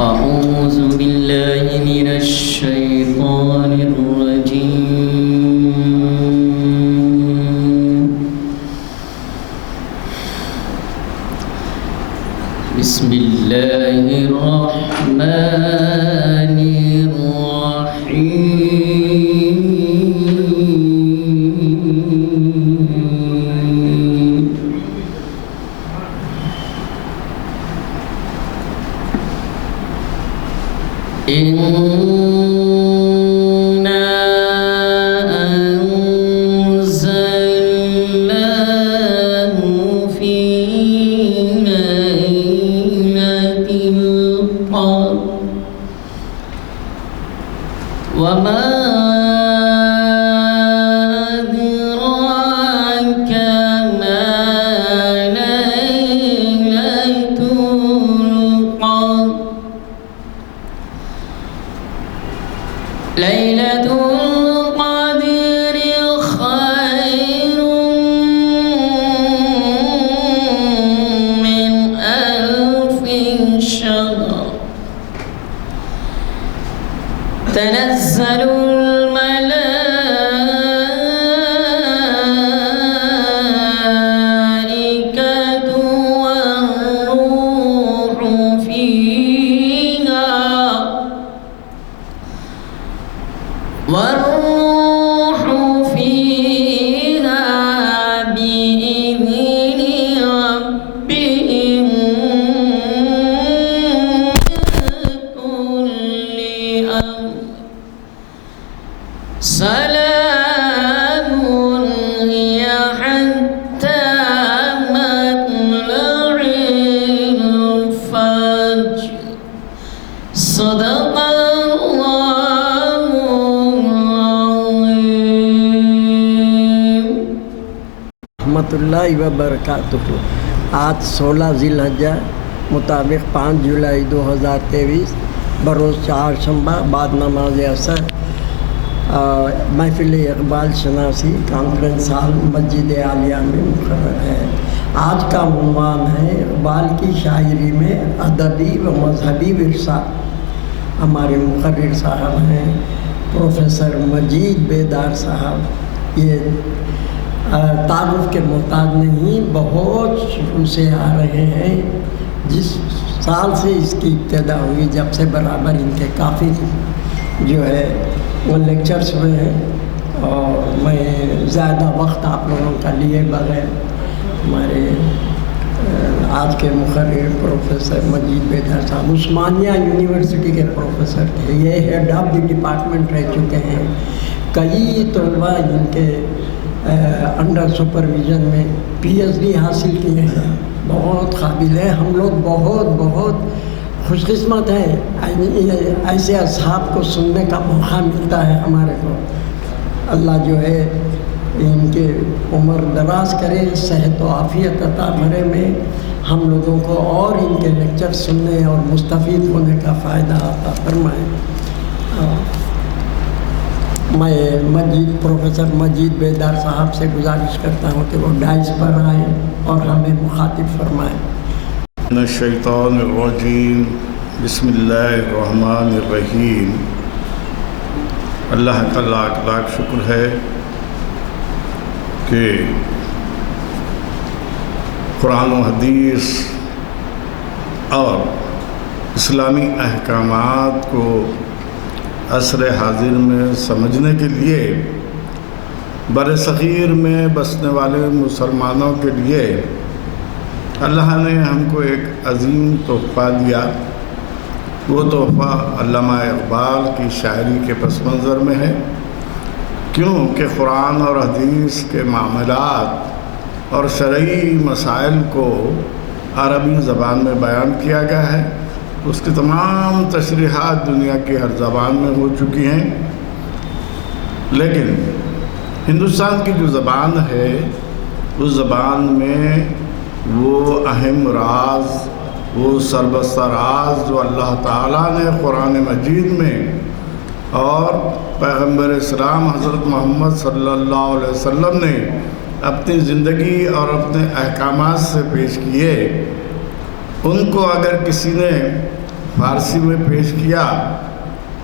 أعوذ بالله من الشيطان الرجيم. بسم الله الرحمن الرحيم. إنا أنزلناه في ليلة القدر وما أدراك ما ليلة القدر. ليلة القدر خير من 1000 شهر. تنزل الملائكة والروح فيها بإذن ربهم كل أمر. سلام هي حتى مطلع الفجر. صدق رحمۃ اللہ وبرکاتہ۔ آج 16 ذی الحجہ مطابق 5 جولائی 2023 بروز چہارشنبہ بعد نماز عصر محفل اقبال شناسی کانفرنس ہال مسجد عالیہ میں مقرر ہے۔ آج کا عنوان ہے اقبال کی شاعری میں ادبی و مذہبی ورثہ۔ ہمارے مقرر صاحب ہیں پروفیسر مجید بیدار صاحب۔ یہ تعارف کے محتاج نہیں، بہت شروع سے آ رہے ہیں۔ جس سال سے اس کی ابتدا ہوئی جب سے برابر ان کے کافی جو ہے وہ لیکچرز ہوئے ہیں، اور میں زیادہ وقت آپ لوگوں کا لیے بغیر ہمارے آج کے مقرر پروفیسر مجید بیدار صاحب عثمانیہ یونیورسٹی کے پروفیسر تھے۔ یہ ہیڈ آف دی ڈپارٹمنٹ رہ چکے ہیں۔ کئی طلباء ان کے انڈر سپرویژن میں پی ایچ ڈی حاصل کیے ہیں، بہت قابل ہیں۔ ہم لوگ بہت بہت خوش قسمت ہیں، ایسے اصحاب کو سننے کا موقع ملتا ہے ہمارے کو۔ اللہ جو ہے ان کے عمر دراز کرے، صحت و عافیت عطا کرے میں ہم لوگوں کو، اور ان کے لیکچر سننے اور مستفید ہونے کا فائدہ عطا فرمائے۔ میں پروفیسر مجید بیدار صاحب سے گزارش کرتا ہوں کہ وہ ڈائس پر آئیں اور ہمیں مخاطب فرمائیں۔ من الشیطان الرجیم، بسم اللہ الرحمن الرحیم۔ اللہ کا لاکھ لاکھ شکر ہے کہ قرآن و حدیث اور اسلامی احکامات کو عصر حاضر میں سمجھنے کے لیے بر صغیر میں بسنے والے مسلمانوں کے لیے اللہ نے ہم کو ایک عظیم تحفہ دیا۔ وہ تحفہ علامہ اقبال کی شاعری کے پس منظر میں ہے، کیونکہ قرآن اور حدیث کے معاملات اور شرعی مسائل کو عربی زبان میں بیان کیا گیا ہے۔ اس کی تمام تشریحات دنیا کی ہر زبان میں ہو چکی ہیں، لیکن ہندوستان کی جو زبان ہے اس زبان میں وہ اہم راز، وہ سربستہ راز جو اللہ تعالیٰ نے قرآن مجید میں اور پیغمبر اسلام حضرت محمد صلی اللہ علیہ وسلم نے اپنی زندگی اور اپنے احکامات سے پیش کیے، ان کو اگر کسی نے فارسی میں پیش کیا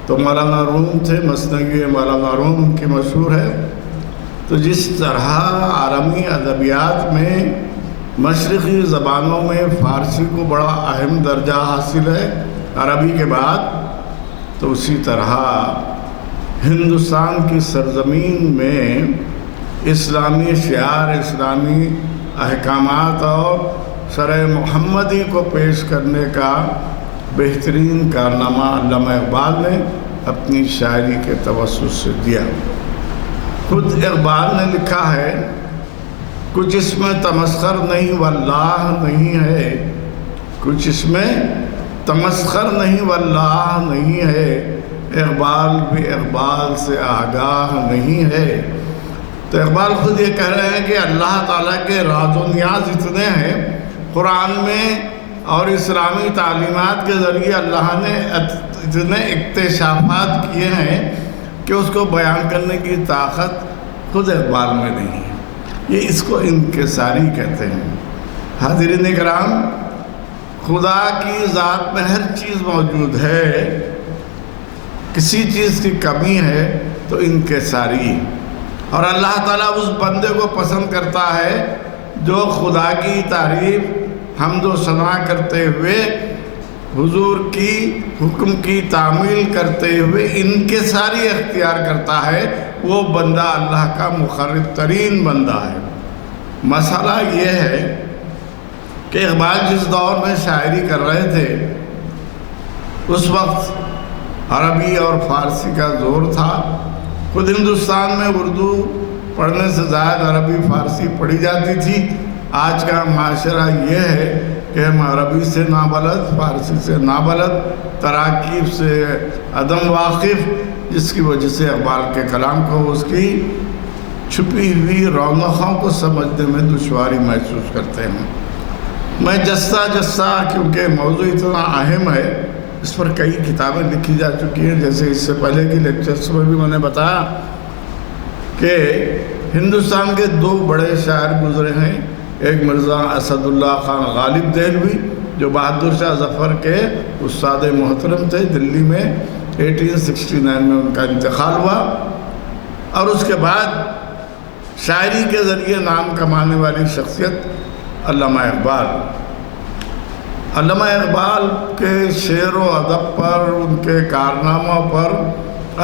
تو مولانا روم تھے، مثنوی مولانا روم ان کی مشہور ہے۔ تو جس طرح عالمی ادبیات میں مشرقی زبانوں میں فارسی کو بڑا اہم درجہ حاصل ہے عربی کے بعد، تو اسی طرح ہندوستان کی سرزمین میں اسلامی شعار، اسلامی احکامات اور شرع محمدی کو پیش کرنے کا بہترین کارنامہ علامہ اقبال نے اپنی شاعری کے توسط سے دیا۔ خود اقبال نے لکھا ہے، کچھ اس میں تمسخر نہیں واللہ نہیں ہے، کچھ اس میں تمسخر نہیں واللہ نہیں ہے، اقبال بھی اقبال سے آگاہ نہیں ہے۔ تو اقبال خود یہ کہہ رہے ہیں کہ اللہ تعالیٰ کے راز و نیاز اتنے ہیں قرآن میں اور اسلامی تعلیمات کے ذریعے اللہ نے اتنے اکتشافات کیے ہیں کہ اس کو بیان کرنے کی طاقت خود اقبال میں نہیں ہے۔ یہ اس کو انکساری کہتے ہیں۔ حاضرین کرام، خدا کی ذات میں ہر چیز موجود ہے، کسی چیز کی کمی ہے تو انکساری، اور اللہ تعالیٰ اس بندے کو پسند کرتا ہے جو خدا کی تعریف حمد و ثنا کرتے ہوئے حضور کی حکم کی تعمیل کرتے ہوئے انکساری اختیار کرتا ہے، وہ بندہ اللہ کا مقرب ترین بندہ ہے۔ مسئلہ یہ ہے کہ اقبال جس دور میں شاعری کر رہے تھے اس وقت عربی اور فارسی کا زور تھا۔ خود ہندوستان میں اردو پڑھنے سے زائد عربی فارسی پڑھی جاتی تھی۔ آج کا معاشرہ یہ ہے کہ ہم عربی سے نابلد، فارسی سے نابلد، تراکیب سے عدم واقف، جس کی وجہ سے اقبال کے کلام کو، اس کی چھپی ہوئی رونقوں کو سمجھنے میں دشواری محسوس کرتے ہیں۔ میں جسہ جسہ، کیونکہ موضوع اتنا اہم ہے، اس پر کئی کتابیں لکھی جا چکی ہیں، جیسے اس سے پہلے کی لیکچرز میں بھی میں نے بتایا کہ ہندوستان کے دو بڑے شاعر گزرے ہیں، ایک مرزا اسد اللہ خان غالب دہلوی جو بہادر شاہ ظفر کے استاد محترم تھے، دلی میں 1869 میں ان کا انتقال ہوا، اور اس کے بعد شاعری کے ذریعے نام کمانے والی شخصیت علامہ اقبال۔ علامہ اقبال کے شعر و ادب پر، ان کے کارناموں پر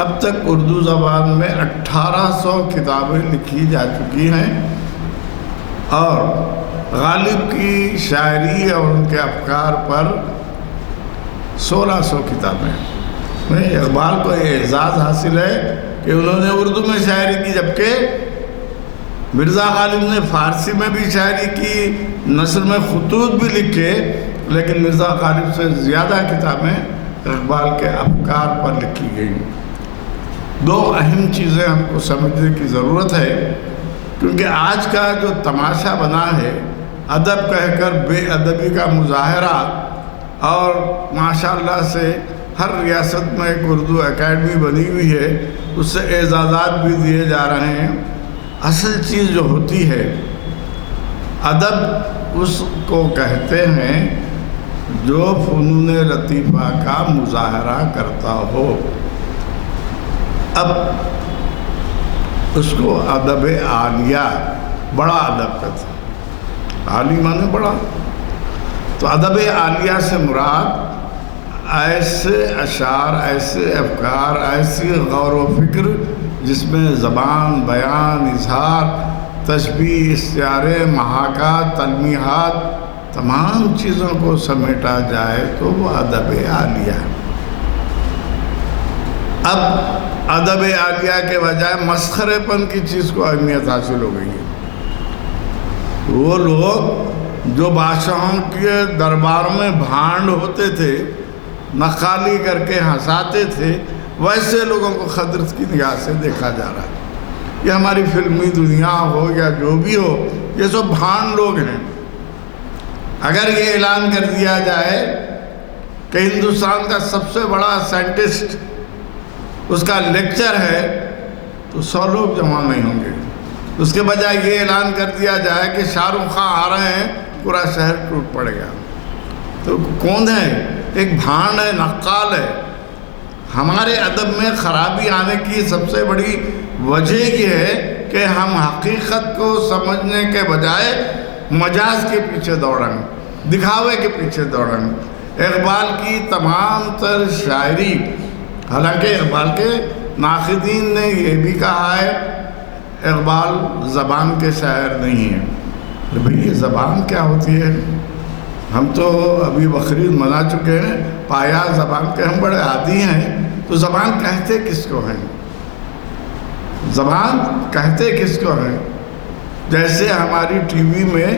اب تک اردو زبان میں 1800 کتابیں لکھی جا چکی ہیں، اور غالب کی شاعری اور ان کے افکار پر 1600 کتابیں ہیں۔ اقبال کو یہ اعزاز حاصل ہے کہ انہوں نے اردو میں شاعری کی، جبکہ مرزا غالب نے فارسی میں بھی شاعری کی، نثر میں خطوط بھی لکھے، لیکن مرزا غالب سے زیادہ کتابیں اقبال کے افکار پر لکھی گئیں۔ دو اہم چیزیں ہم کو سمجھنے کی ضرورت ہے، کیونکہ آج کا جو تماشا بنا ہے، ادب کہہ کر بے ادبی کا مظاہرہ، اور ماشاءاللہ سے ہر ریاست میں ایک اردو اکیڈمی بنی ہوئی ہے، اس سے اعزازات بھی دیے جا رہے ہیں۔ اصل چیز جو ہوتی ہے، ادب اس کو کہتے ہیں جو فنون لطیفہ کا مظاہرہ کرتا ہو۔ اب اس کو ادب عالیہ، بڑا ادب کہتے ہیں، عالی مانے بڑا۔ تو ادب عالیہ سے مراد ایسے اشعار، ایسے افکار، ایسی غور و فکر جس میں زبان، بیان، اظہار، تشبیہ، استعارے، محاکات، تلمیحات، تمام چیزوں کو سمیٹا جائے تو وہ ادب عالیہ ہے۔ اب ادب عالیہ کے بجائے مسخرے پن کی چیز کو اہمیت حاصل ہو گئی ہے۔ وہ لوگ جو بادشاہوں کے درباروں میں بھانڈ ہوتے تھے، نقالی کر کے ہنساتے تھے، ویسے لوگوں کو خدرت کی نگاہ سے دیکھا جا رہا ہے۔ یہ ہماری فلمی دنیا ہو یا جو بھی ہو، یہ سب بھانڈ لوگ ہیں۔ اگر یہ اعلان کر دیا جائے کہ ہندوستان کا سب سے بڑا سائنٹسٹ، اس کا لیکچر ہے، تو 100 لوگ جمع نہیں ہوں گے۔ اس کے بجائے یہ اعلان کر دیا جائے کہ شاہ رخ خان آ رہے ہیں، پورا شہر ٹوٹ پڑے گا۔ تو کون ہے؟ ایک بھانڈ ہے، نقال ہے۔ ہمارے ادب میں خرابی آنے کی سب سے بڑی وجہ یہ ہے کہ ہم حقیقت کو سمجھنے کے بجائے مجاز کے پیچھے دوڑیں، دکھاوے کے پیچھے دوڑیں۔ اقبال کی تمام تر شاعری، حالانکہ اقبال کے ناقدین نے یہ بھی کہا ہے اقبال زبان کے شاعر نہیں ہے۔ بھئی یہ زبان کیا ہوتی ہے؟ ہم تو ابھی بقرعید منا چکے ہیں، پایا زبان کے ہم بڑے عادی ہیں، تو زبان کہتے کس کو ہیں؟ زبان کہتے کس کو ہیں؟ جیسے ہماری ٹی وی میں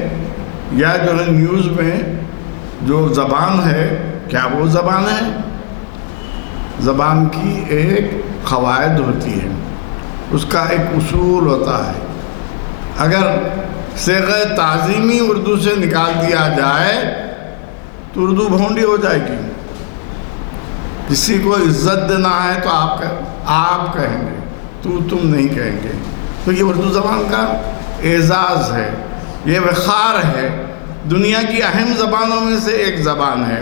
یا جو ہے نیوز میں جو زبان ہے، کیا وہ زبان ہے؟ زبان کی ایک قواعد ہوتی ہے، اس کا ایک اصول ہوتا ہے۔ اگر صیغہ تعظیمی اردو سے نکال دیا جائے تو اردو بھونڈی ہو جائے گی۔ کسی کو عزت دینا ہے تو آپ کہیں گے، تم نہیں کہیں گے۔ تو یہ اردو زبان کا اعزاز ہے، یہ وقار ہے، دنیا کی اہم زبانوں میں سے ایک زبان ہے۔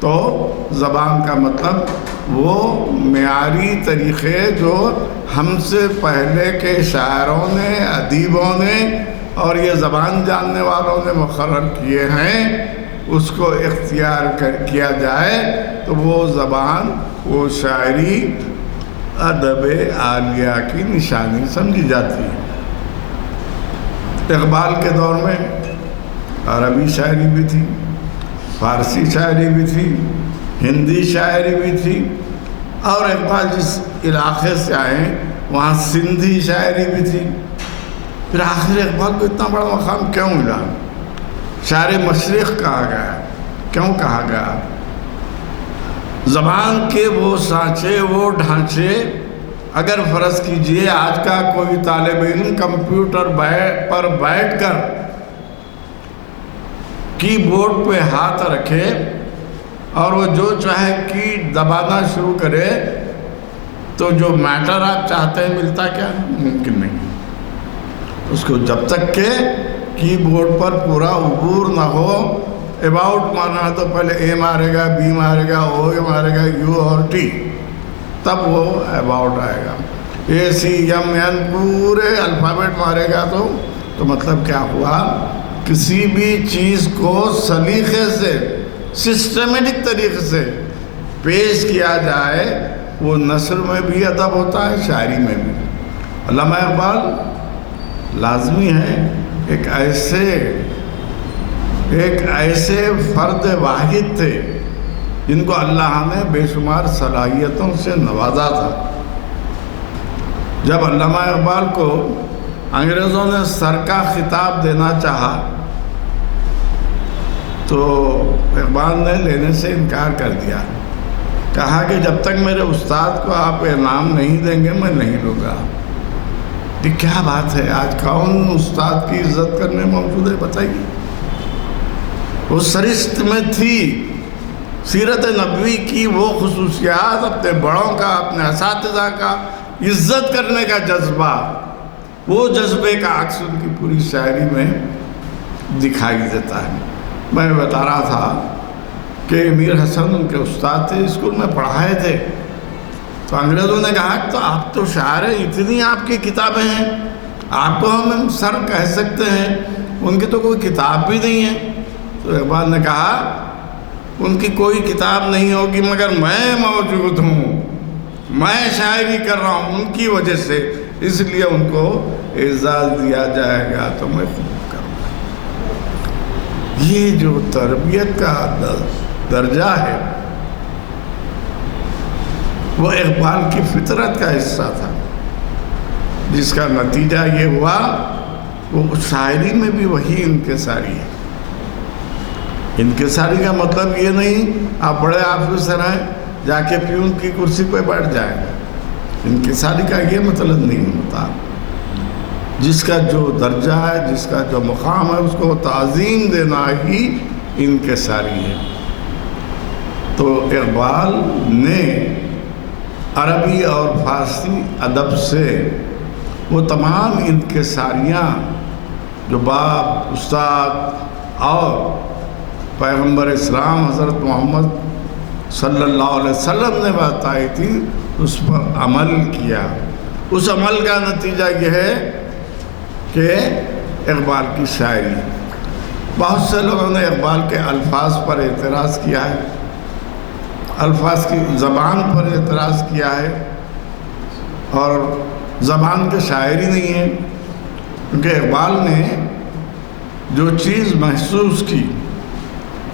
تو زبان کا مطلب وہ معیاری طریقے جو ہم سے پہلے کے شاعروں نے، ادیبوں نے اور یہ زبان جاننے والوں نے مقرر کیے ہیں، اس کو اختیار کیا جائے تو وہ زبان، وہ شاعری ادب عالیہ کی نشانی سمجھی جاتی ہے۔ اقبال کے دور میں عربی شاعری بھی تھی، فارسی شاعری بھی تھی، ہندی شاعری بھی تھی، اور اقبال جس علاقے سے آئے وہاں سندھی شاعری بھی تھی۔ پھر آخر اقبال کو اتنا بڑا مقام کیوں ملا؟ شاعر مشرق کہا گیا، کیوں کہا گیا؟ زبان کے وہ سانچے، وہ ڈھانچے، اگر فرض کیجئے آج کا کوئی طالب علم کمپیوٹر پر بیٹھ کر کی بورڈ پہ ہاتھ رکھے اور وہ جو چاہے کی دبانا شروع کرے تو جو میٹر آپ چاہتے ہیں ملتا کیا؟ ممکن نہیں۔ اس کو جب تک کہ کی بورڈ پر پورا عبور نہ ہو، اباؤٹ مارنا ہے تو پہلے اے مارے گا، بی مارے گا، او مارے گا، یو اور ٹی، تب وہ اباؤٹ آئے گا۔ اے سی ایم این پورے الفابیٹ مارے گا تو مطلب کیا ہوا؟ کسی بھی چیز کو سلیقے سے، سسٹمیٹک طریقے سے پیش کیا جائے، وہ نثر میں بھی ادب ہوتا ہے، شاعری میں بھی۔ علامہ اقبال لازمی ہے ایک ایسے فرد واحد تھے جن کو اللہ نے بے شمار صلاحیتوں سے نوازا تھا۔ جب علامہ اقبال کو انگریزوں نے سر کا خطاب دینا چاہا تو اقبال نے لینے سے انکار کر دیا، کہا کہ جب تک میرے استاد کو آپ انعام نہیں دیں گے میں نہیں لوں گا۔ یہ کیا بات ہے؟ آج کون استاد کی عزت کرنے موجود ہے بتائیے؟ وہ سرشت میں تھی۔ سیرت نبوی کی وہ خصوصیات، اپنے بڑوں کا، اپنے اساتذہ کا عزت کرنے کا جذبہ، وہ جذبے کا عکس ان کی پوری شاعری میں دکھائی دیتا ہے۔ میں بتا رہا تھا کہ امیر حسن ان کے استاد تھے، اسکول میں پڑھائے تھے، تو انگریزوں نے کہا کہ تو آپ تو شاعر ہیں، اتنی آپ کی کتابیں ہیں، آپ کو ہم سر کہہ سکتے ہیں، ان کی تو کوئی کتاب بھی نہیں ہے۔ تو اقبال نے کہا ان کی کوئی کتاب نہیں ہوگی مگر میں موجود ہوں، میں شاعری کر رہا ہوں ان کی وجہ سے، اس لیے ان کو اعزاز دیا جائے گا تو میں خود کروں گا۔ یہ جو تربیت کا درجہ ہے وہ اقبال کی فطرت کا حصہ تھا، جس کا نتیجہ یہ ہوا وہ شاعری میں بھی وہی انکساری ہے۔ انکساری کا مطلب یہ نہیں آپ بڑے آفیسر ہیں جا کے پیون کی کرسی پہ بیٹھ جائیں، انکساری کا یہ مطلب نہیں ہوتا۔ جس کا جو درجہ ہے، جس کا جو مقام ہے، اس کو تعظیم دینا ہی انکساری ہے۔ تو اقبال نے عربی اور فارسی ادب سے وہ تمام انکساریاں جو باپ، استاد اور پیغمبر اسلام حضرت محمد صلی اللہ علیہ وسلم نے بتائی تھی اس پر عمل کیا. اس عمل کا نتیجہ یہ ہے کہ اقبال کی شاعری. بہت سے لوگوں نے اقبال کے الفاظ پر اعتراض کیا ہے، الفاظ کی زبان پر اعتراض کیا ہے، اور زبان کے شاعری نہیں ہے، کیونکہ اقبال نے جو چیز محسوس کی.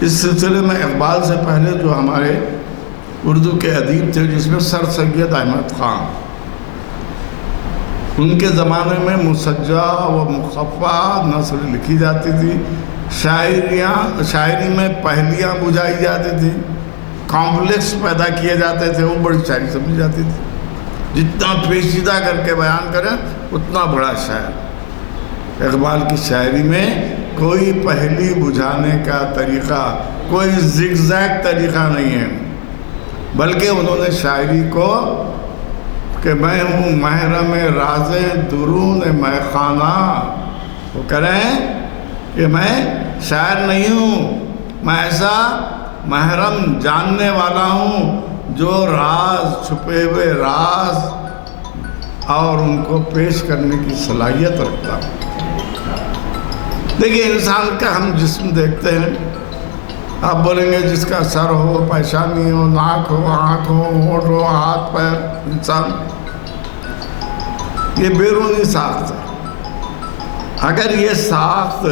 اس سلسلے میں اقبال سے پہلے جو ہمارے اردو کے ادیب تھے، جس میں سر سید احمد خان، ان کے زمانے میں مسجع و مخفع نثر لکھی جاتی تھی، شاعری میں پہلیاں بجھائی جاتی تھی، کمپلیکس پیدا کیے جاتے تھے، وہ بڑی شاعری سمجھی جاتی تھی. جتنا پیچیدہ کر کے بیان کریں اتنا بڑا شاعر. اقبال کی شاعری میں کوئی پہلی بجھانے کا طریقہ، کوئی زگ زیگ طریقہ نہیں ہے، بلکہ انہوں نے شاعری کو کہ میں ہوں محرم راز درون میخانہ، وہ کریں کہ میں شاعر نہیں ہوں، میں ایسا محرم جاننے والا ہوں جو راز، چھپے ہوئے راز اور ان کو پیش کرنے کی صلاحیت رکھتا ہوں. دیکھیے انسان کا ہم جسم دیکھتے ہیں، آپ بولیں گے جس کا سر ہو، پیشانی ہو، ناک ہو، آنکھ ہو، ہونٹ ہو، ہاتھ پیر، انسان، یہ بیرونی ساخت ہے. اگر یہ ساخت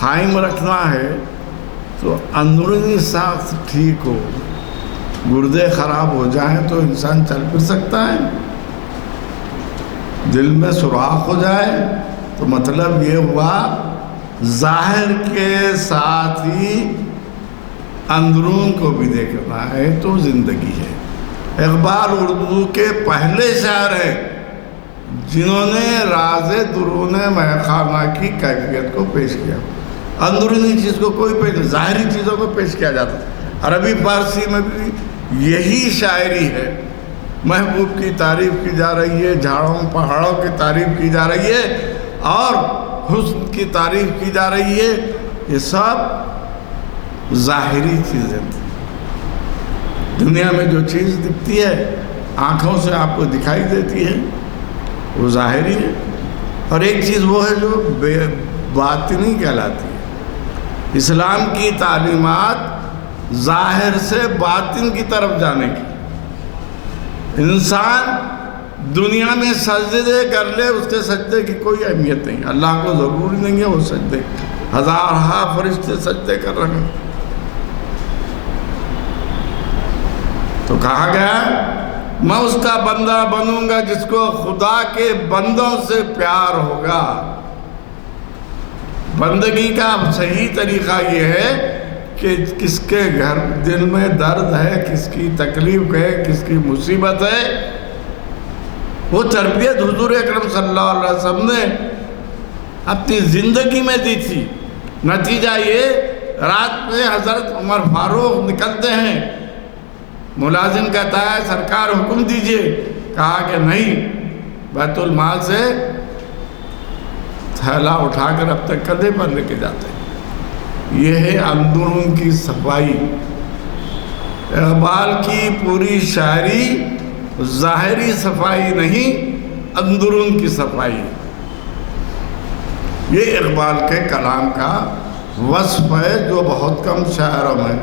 قائم رکھنا ہے تو اندرونی ساخت ٹھیک ہو. گردے خراب ہو جائیں تو انسان چل پھر سکتا ہے، دل میں سوراخ ہو جائے تو مطلب یہ ہوا ظاہر کے ساتھ ہی اندرون کو بھی دیکھنا ہے تو زندگی ہے. اقبال اردو کے پہلے شاعر ہیں جنہوں نے راز درون میخانہ کی کیفیت کو پیش کیا. اندرونی چیز کو کوئی پیش، ظاہری چیزوں کو پیش کیا جاتا. عربی فارسی میں بھی یہی شاعری ہے. محبوب کی تعریف کی جا رہی ہے، جھاڑوں پہاڑوں کی تعریف کی جا رہی ہے، اور حسن کی تعریف کی جا رہی ہے. یہ سب ظاہری چیزیں تھیں. دنیا میں جو چیز دکھتی ہے، آنکھوں سے آپ کو دکھائی دیتی ہے، وہ ظاہری ہے. اور ایک چیز وہ ہے جو باطنی کہلاتی ہے. اسلام کی تعلیمات ظاہر سے باطن کی طرف جانے کی. انسان دنیا میں سجدے کر لے، اس کے سجدے کی کوئی اہمیت نہیں. اللہ کو ضروری نہیں ہے وہ سجدے، ہزارہا فرشتے سجدے کر رہے ہیں. تو کہا گیا میں اس کا بندہ بنوں گا جس کو خدا کے بندوں سے پیار ہوگا. بندگی کا صحیح طریقہ یہ ہے کہ کس کے گھر دل میں درد ہے، کس کی تکلیف ہے، کس کی مصیبت ہے، وہ تربیت حضور اکرم صلی اللہ علیہ وسلم نے اپنی زندگی میں دی تھی. نتیجہ یہ، رات میں حضرت عمر فاروق نکلتے ہیں، ملازم کہتا ہے سرکار حکم دیجئے، کہا کہ نہیں، بیت المال سے تھیلا اٹھا کر اب تک کندھے پر لے کے جاتے ہیں. یہ ہے اندرون کی صفائی. اقبال کی پوری شاعری ظاہری صفائی نہیں، اندرون کی صفائی. یہ اقبال کے کلام کا وصف ہے جو بہت کم شاعروں میں.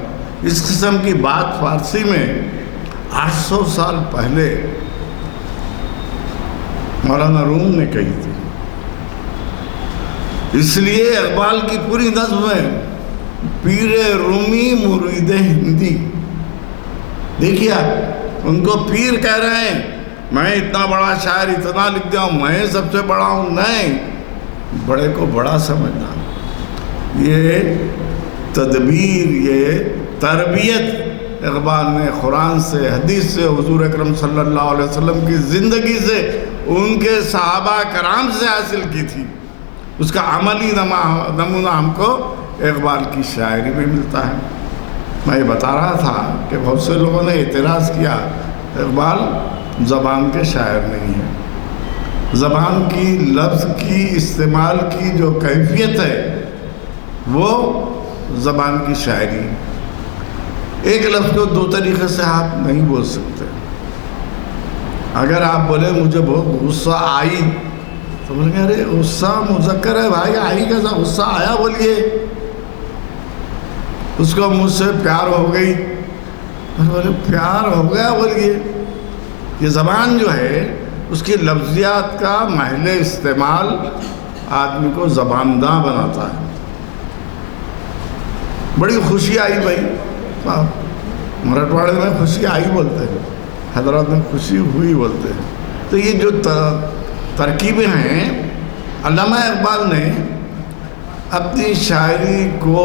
اس قسم کی بات فارسی میں 800 سال پہلے مولانا روم نے کہی تھی. اس لیے اقبال کی پوری نظم ہے پیر رومی مرید ہندی. دیکھیے ان کو پیر کہہ رہے ہیں، میں اتنا بڑا شاعر اتنا لکھ دیا ہوں، میں سب سے بڑا ہوں. نہیں، بڑے کو بڑا سمجھنا. یہ تدبیر، یہ تربیت اقبال نے قرآن سے، حدیث سے، حضور اکرم صلی اللہ علیہ وسلم کی زندگی سے، ان کے صحابہ کرام سے حاصل کی تھی. اس کا عملی نمونہ ہم کو اقبال کی شاعری میں ملتا ہے. میں یہ بتا رہا تھا کہ بہت سے لوگوں نے اعتراض کیا اقبال زبان کے شاعر نہیں ہے. زبان کی، لفظ کی، استعمال کی جو کیفیت ہے وہ زبان کی شاعری. ایک لفظ کو دو طریقے سے آپ نہیں بول سکتے. اگر آپ بولے مجھے بہت غصہ آئی تو بولیں گے ارے غصہ مذکر ہے بھائی, آئی کیسا, غصہ آیا بولیے. اس کو مجھ سے پیار ہو گئی, بولے پیار ہو گیا بولیے. یہ زبان جو ہے اس کی لفظیات کا محل استعمال آدمی کو زبانداں بناتا ہے. بڑی خوشی آئی بھائی, مرٹھواڑے میں خوشی آئی بولتے ہیں, حیدرآباد میں خوشی ہوئی بولتے ہیں. تو یہ جو ترکیبیں ہیں, علامہ اقبال نے اپنی شاعری کو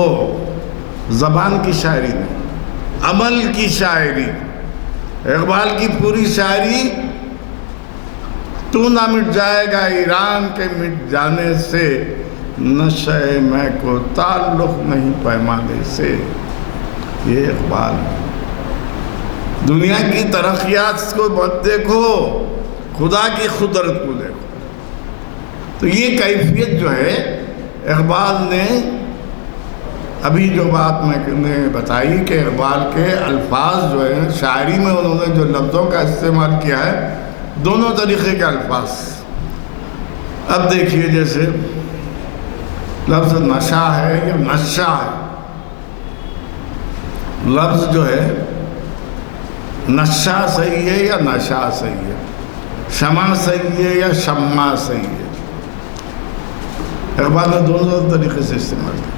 زبان کی شاعری میں, عمل کی شاعری, اقبال کی پوری شاعری تو نہ مٹ جائے گا ایران کے مٹ جانے سے, نشہ میں کو تعلق نہیں پیمانے سے. یہ اقبال ہے. دنیا کی ترقیات کو مت دیکھو, خدا کی قدرت کو دیکھو. تو یہ کیفیت جو ہے اقبال نے, ابھی جو بات میں نے بتائی کہ اقبال کے الفاظ جو ہیں شاعری میں انہوں نے جو لفظوں کا استعمال کیا ہے, دونوں طریقے کے الفاظ. اب دیکھیے جیسے لفظ نشہ ہے یا نشہ ہے. لفظ جو ہے نشہ صحیح ہے یا نشہ صحیح ہے, شمع صحیح ہے یا شمع صحیح ہے. اقبال نے دونوں طریقے سے استعمال کیا.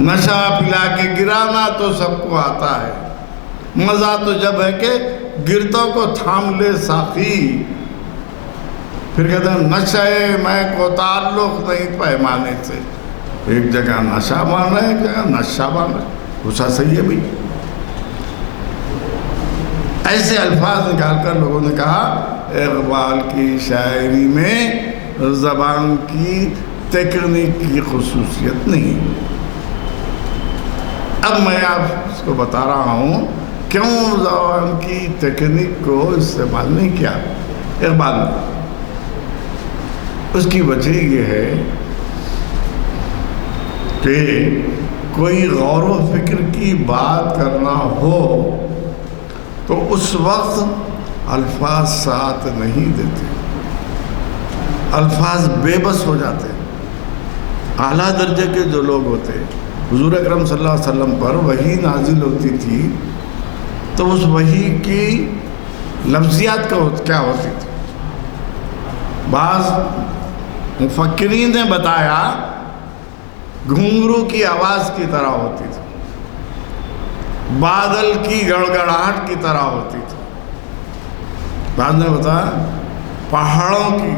نشہ پلا کے گرانا تو سب کو آتا ہے, مزہ تو جب ہے کہ گرتوں کو تھام لے ساقی. پھر کہتے ہیں نشہ میں کو تعلق نہیں پیمانے سے. ایک جگہ نشہ مان رہے ہیں, ایک جگہ نشہ مان رہے ہیں. غصہ صحیح ہے بھائی. ایسے الفاظ نکال کر لوگوں نے کہا اقبال کی شاعری میں زبان کی تکنیک کی خصوصیت نہیں. اب میں آپ کو بتا رہا ہوں کیوں زبان کی تکنیک کو استعمال نہیں کیا اقبال نے. اس کی وجہ یہ ہے کہ کوئی غور و فکر کی بات کرنا ہو تو اس وقت الفاظ ساتھ نہیں دیتے, الفاظ بے بس ہو جاتے. اعلیٰ درجے کے جو لوگ ہوتے, حضور اکرم صلی اللہ علیہ وسلم پر وحی نازل ہوتی تھی تو اس وحی کی لفظیات کیا ہوتی تھی. بعض مفکرین نے بتایا گھنگرو کی آواز کی طرح ہوتی تھی, بادل کی گڑگڑاہٹ کی طرح ہوتی تھی. بعد نے بتایا پہاڑوں کی.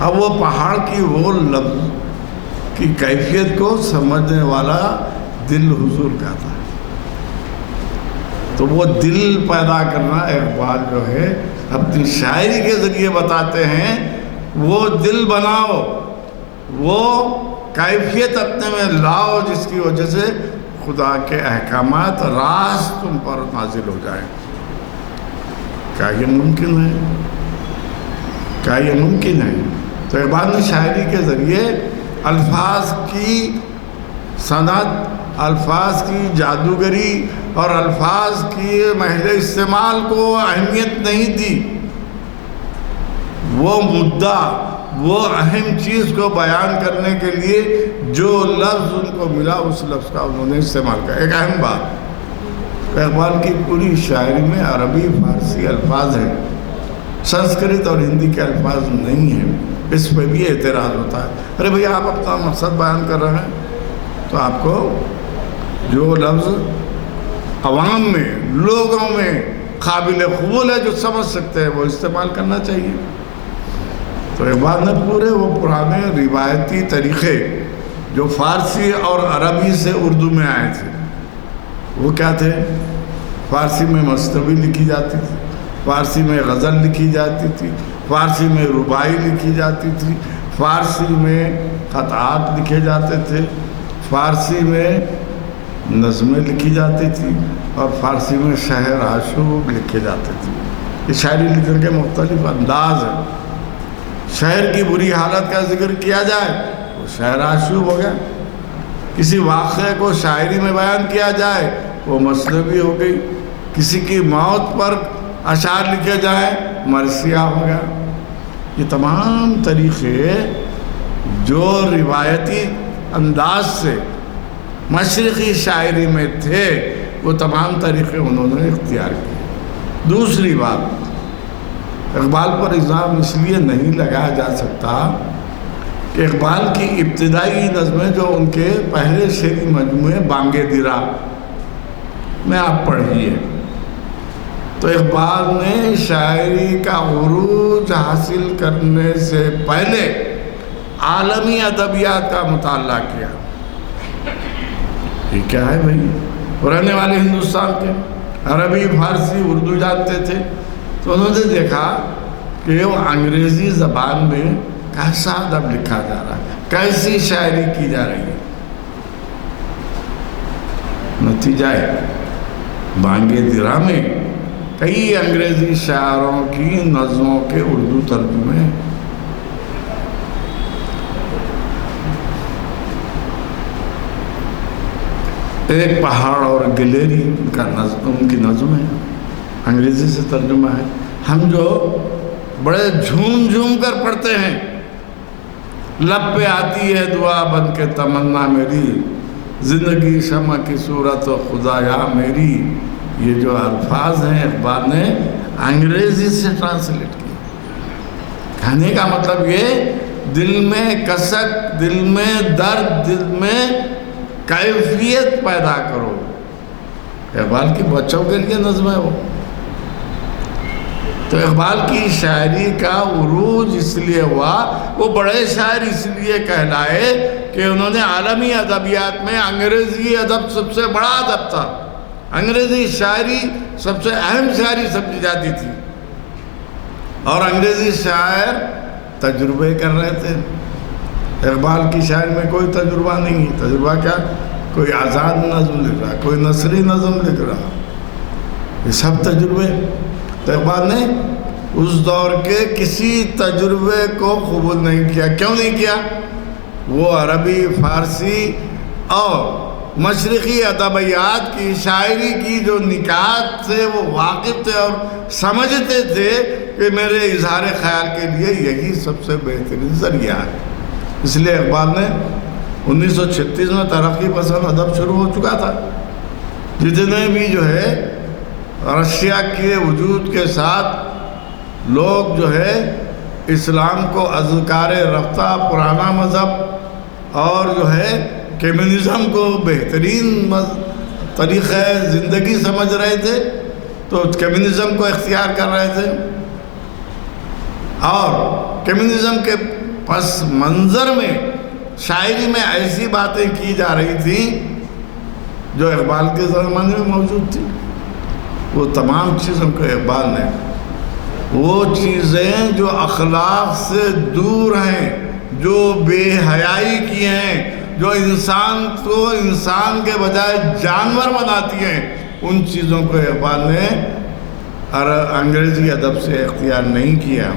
اب وہ پہاڑ کی وہ لفظ کی کیفیت کو سمجھنے والا دل حضور کا تھا. تو وہ دل پیدا کرنا اقبال جو ہے اپنی شاعری کے ذریعے بتاتے ہیں. وہ دل بناؤ, وہ کیفیت اپنے میں لاؤ جس کی وجہ سے خدا کے احکامات راست تم پر نازل ہو جائیں. کیا یہ ممکن ہے؟ کیا یہ ممکن ہے؟ تو اقبال نے شاعری کے ذریعے الفاظ کی صنعت, الفاظ کی جادوگری اور الفاظ کی محض استعمال کو اہمیت نہیں دی. وہ مدعا, وہ اہم چیز کو بیان کرنے کے لیے جو لفظ ان کو ملا اس لفظ کا انہوں نے استعمال کیا. ایک اہم بات, اقبال کی پوری شاعری میں عربی فارسی الفاظ ہیں, سنسکرت اور ہندی کے الفاظ نہیں ہیں. اس پہ بھی اعتراض ہوتا ہے. ارے بھئی آپ اپنا مقصد بیان کر رہے ہیں تو آپ کو جو لفظ عوام میں, لوگوں میں قابل قبول ہے, جو سمجھ سکتے ہیں, وہ استعمال کرنا چاہیے. تو اقبال نے پورے وہ پرانے روایتی طریقے جو فارسی اور عربی سے اردو میں آئے تھے, وہ کیا تھے؟ فارسی میں مصنوی لکھی جاتی تھی, فارسی میں غزل لکھی جاتی تھی, فارسی میں رباعی لکھی جاتی تھی, فارسی میں قطعات لکھے جاتے تھے, فارسی میں نظمیں لکھی جاتی تھی, اور فارسی میں شعر عاشور لکھے جاتے تھے. یہ شاعری لکھنے کے مختلف انداز ہیں. شہر کی بری حالت کا ذکر کیا جائے وہ شعر آشوب ہو گیا، کسی واقعے کو شاعری میں بیان کیا جائے وہ مثنوی ہو گئی، کسی کی موت پر اشعار لکھے جائیں مرثیہ ہو گیا۔ یہ تمام طریقے جو روایتی انداز سے مشرقی شاعری میں تھے وہ تمام طریقے انہوں نے اختیار کیے۔ دوسری بات، اقبال پر الزام اس لیے نہیں لگایا جا سکتا کہ اقبال کی ابتدائی نظمیں جو ان کے پہلے شعری مجموعے بانگ درا میں آپ پڑھیے تو اقبال نے شاعری کا عروج حاصل کرنے سے پہلے عالمی ادبیات کا مطالعہ کیا۔ یہ کیا ہے بھائی؟ رہنے والے ہندوستان کے عربی فارسی اردو جانتے تھے تو انہوں نے دیکھا کہ وہ انگریزی زبان میں کیسا ادب لکھا جا رہا ہے، کیسی شاعری کی جا رہی ہے۔ نتیجہ ہے بانگ درا میں کئی انگریزی شاعروں کی نظموں کے اردو ترجمے ہیں۔ ایک پہاڑ اور گلیری ان کی نظم ہے، انگریزی سے ترجمہ ہے۔ ہم جو بڑے جھوم جھوم کر پڑھتے ہیں، لب پہ آتی ہے دعا بن کے تمنا میری، زندگی شمع کی صورت و خدایا میری، یہ جو الفاظ ہیں اقبال نے انگریزی سے ٹرانسلیٹ کیے۔ کہنے کا مطلب یہ دل میں کسک، دل میں درد، دل میں کیفیت پیدا کرو۔ اقبال کی بچوں کے لیے نظم ہے وہ۔ تو اقبال کی شاعری کا عروج اس لیے ہوا، وہ بڑے شاعر اس لیے کہلائے کہ انہوں نے عالمی ادبیات میں انگریزی ادب سب سے بڑا ادب تھا، انگریزی شاعری سب سے اہم شاعری سمجھی جاتی تھی، اور انگریزی شاعر تجربے کر رہے تھے۔ اقبال کی شاعری میں کوئی تجربہ نہیں ہے۔ تجربہ کیا؟ کوئی آزاد نظم لکھ رہا، کوئی نثری نظم لکھ رہا، یہ سب تجربے۔ تو اقبال نے اس دور کے کسی تجربے کو قبول نہیں کیا۔ کیوں نہیں کیا؟ وہ عربی، فارسی اور مشرقی ادبیات کی شاعری کی جو نکات سے وہ واقف تھے اور سمجھتے تھے کہ میرے اظہار خیال کے لیے یہی سب سے بہترین ذریعہ ہے۔ اس لیے اقبال نے 1936 میں ترقی پسند ادب شروع ہو چکا تھا۔ جتنے بھی جو ہے رشیا کے وجود کے ساتھ لوگ جو ہے اسلام کو اذکار رفتہ پرانا مذہب اور جو ہے کمیونزم کو بہترین طریقہ زندگی سمجھ رہے تھے تو کمیونزم کو اختیار کر رہے تھے، اور کمیونزم کے پس منظر میں شاعری میں ایسی باتیں کی جا رہی تھیں جو اقبال کے زمانے میں موجود تھی۔ وہ تمام چیزوں کو اقبال نے، وہ چیزیں جو اخلاق سے دور ہیں، جو بے حیائی کی ہیں، جو انسان کو انسان کے بجائے جانور بناتی ہیں، ان چیزوں کو اقبال نے انگریزی ادب سے اختیار نہیں کیا۔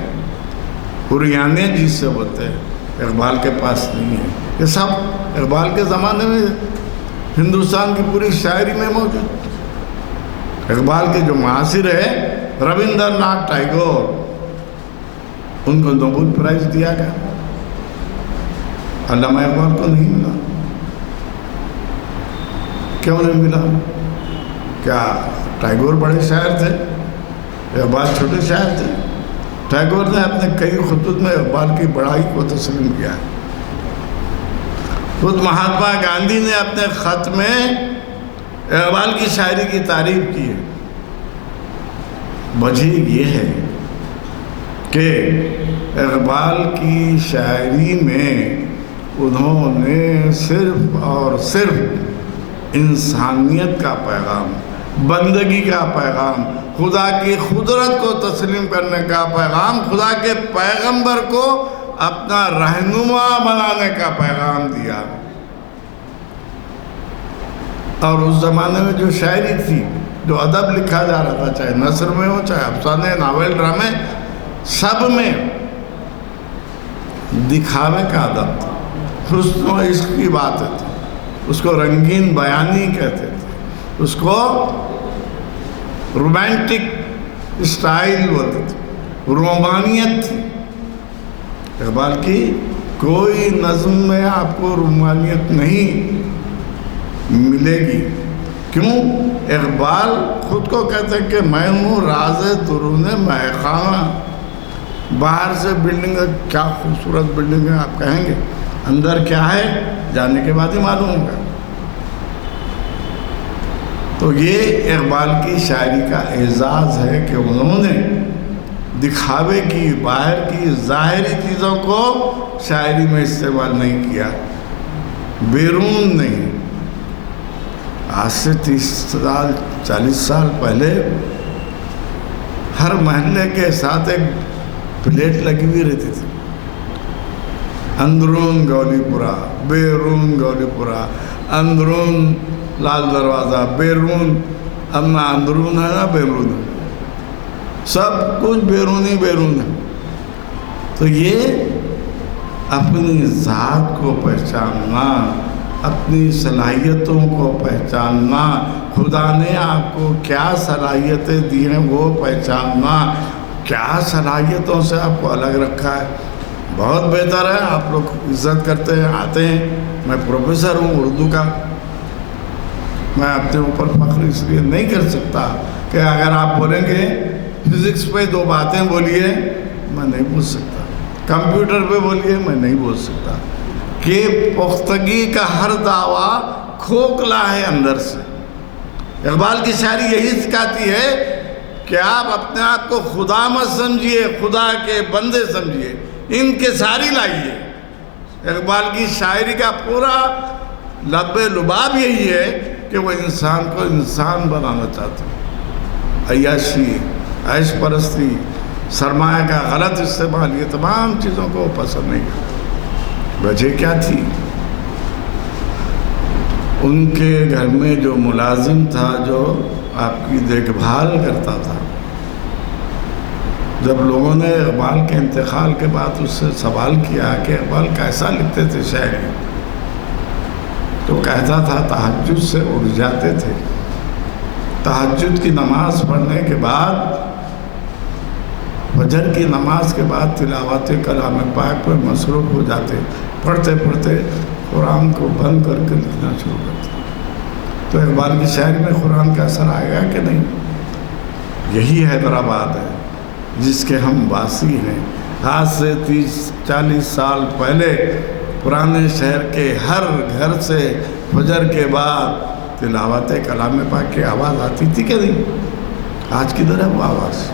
قریانے جس سے بولتے ہیں، اقبال کے پاس نہیں ہے۔ یہ سب اقبال کے زمانے میں ہندوستان کی پوری شاعری میں موجود۔ اقبال کے جو معاصر ہے ربندر ناتھ ٹیگور، ان کو نوبل پرائز دیا گیا، علامہ اقبال کو نہیں ملا۔ کیوں نہیں ملا؟ کیا ٹیگور بڑے شاعر تھے؟ اقبال چھوٹے شاعر تھے؟ ٹیگور نے اپنے کئی خطوط میں اقبال کی بڑائی کو تسلیم کیا۔ خود مہاتما گاندھی نے اپنے خط میں اقبال کی شاعری کی تعریف کی ہے۔ وجہ یہ ہے کہ اقبال کی شاعری میں انہوں نے صرف اور صرف انسانیت کا پیغام، بندگی کا پیغام، خدا کی قدرت کو تسلیم کرنے کا پیغام، خدا کے پیغمبر کو اپنا رہنما بنانے کا پیغام دیا۔ اور اس زمانے میں جو شاعری تھی، جو ادب لکھا جا رہا تھا، چاہے نثر میں ہو، چاہے افسانے، ناول، ڈرامے، سب میں دکھاوے کا ادب تھا، حسن و عشق کی باتیں تھی، اس کو رنگین بیانی کہتے تھے، اس کو رومانٹک اسٹائل بولتے تھے، رومانیت تھی۔ اقبال کی کوئی نظم میں آپ کو رومانیت نہیں ملے گی۔ کیوں؟ اقبال خود کو کہتے ہیں کہ میں ہوں راز درون مہخانہ۔ باہر سے بلڈنگ کیا خوبصورت بلڈنگ ہے آپ کہیں گے، اندر کیا ہے جانے کے بعد ہی معلوم ہوگا۔ تو یہ اقبال کی شاعری کا اعزاز ہے کہ انہوں نے دکھاوے کی، باہر کی ظاہری چیزوں کو شاعری میں استعمال نہیں کیا، بیرون نہیں۔ آج سے 30 سال 40 سال پہلے ہر محلے کے ساتھ ایک پلیٹ لگی ہوئی رہتی تھی، اندرون گولی پورا، بیرون گولی پورا، اندرون لال دروازہ، بیرون، اب نہ اندرون ہے نہ بیرون ہے، سب کچھ بیرونی بیرون ہے۔ تو یہ اپنی ذات کو پہچاننا، اپنی صلاحیتوں کو پہچاننا، خدا نے آپ کو کیا صلاحیتیں دی ہیں وہ پہچاننا، کیا صلاحیتوں سے آپ کو الگ رکھا ہے۔ بہت بہتر ہے، آپ لوگ عزت کرتے ہیں، آتے ہیں، میں پروفیسر ہوں اردو کا، میں اپنے اوپر فخر اس لیے نہیں کر سکتا کہ اگر آپ بولیں گے فزکس پہ 2 باتیں بولیے، میں نہیں بول سکتا، کمپیوٹر پہ بولیے، میں نہیں بول سکتا، کہ پختگی کا ہر دعویٰ کھوکھلا ہے اندر سے۔ اقبال کی شاعری یہی سکھاتی ہے کہ آپ اپنے آپ کو خدا مت سمجھیے، خدا کے بندے سمجھیے، انکساری لائیے۔ اقبال کی شاعری کا پورا لب لباب یہی ہے کہ وہ انسان کو انسان بنانا چاہتا ہے۔ عیاشی، عیش پرستی، سرمایہ کا غلط استعمال، یہ تمام چیزوں کو پسند نہیں کرتا۔ وجہ کیا تھی؟ ان کے گھر میں جو ملازم تھا، جو آپ کی دیکھ بھال کرتا تھا، جب لوگوں نے اقبال کے انتقال کے بعد اس سے سوال کیا کہ اقبال کیسا لکھتے تھے شاعری، تو کہتا تھا تہجد سے اٹھ جاتے تھے، تہجد کی نماز پڑھنے کے بعد، فجر کی نماز کے بعد تلاوت کلام پاک پر مصروف ہو جاتے، پڑھتے پڑھتے قرآن کو بند کر کے لکھنا شروع کرتے۔ تو اقبال کی شاعری میں قرآن کا اثر آئے گا کہ نہیں؟ یہی حیدرآباد ہے جس کے ہم واسی ہیں۔ آج سے 30-40 سال پہلے پرانے شہر کے ہر گھر سے فجر کے بعد تلاوت کلام پاک کی آواز آتی تھی کہ نہیں؟ آج کدھر ہے وہ آواز؟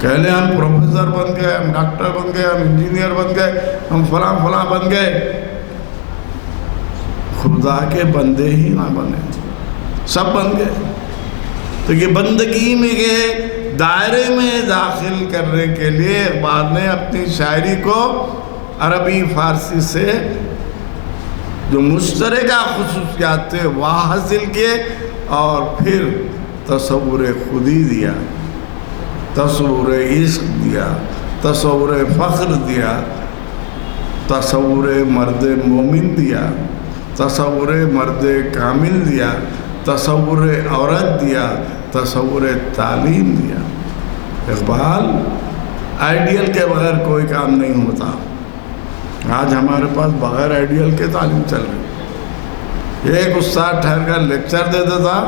کہہ لیں ہم پروفیسر بن گئے، ہم ڈاکٹر بن گئے، ہم انجینئر بن گئے، ہم فلاں فلاں بن گئے، خدا کے بندے ہی نہ بنے، سب بن گئے۔ تو یہ بندگی میں کے دائرے میں داخل کرنے کے لیے اقبال نے اپنی شاعری کو عربی فارسی سے جو مشترکہ خصوصیات تھے وہ حاصل کیے، اور پھر تصور خودی دیا، تصور عشق دیا، تصور فخر دیا، تصور مرد مومن دیا، تصور مرد کامل دیا، تصور عورت دیا، تصور تعلیم دیا۔ اقبال آئیڈیل کے بغیر کوئی کام نہیں ہوتا۔ آج ہمارے پاس بغیر آئیڈیل کے تعلیم چل رہی۔ ایک استاد ٹھہر کر لیکچر دیتا تھا،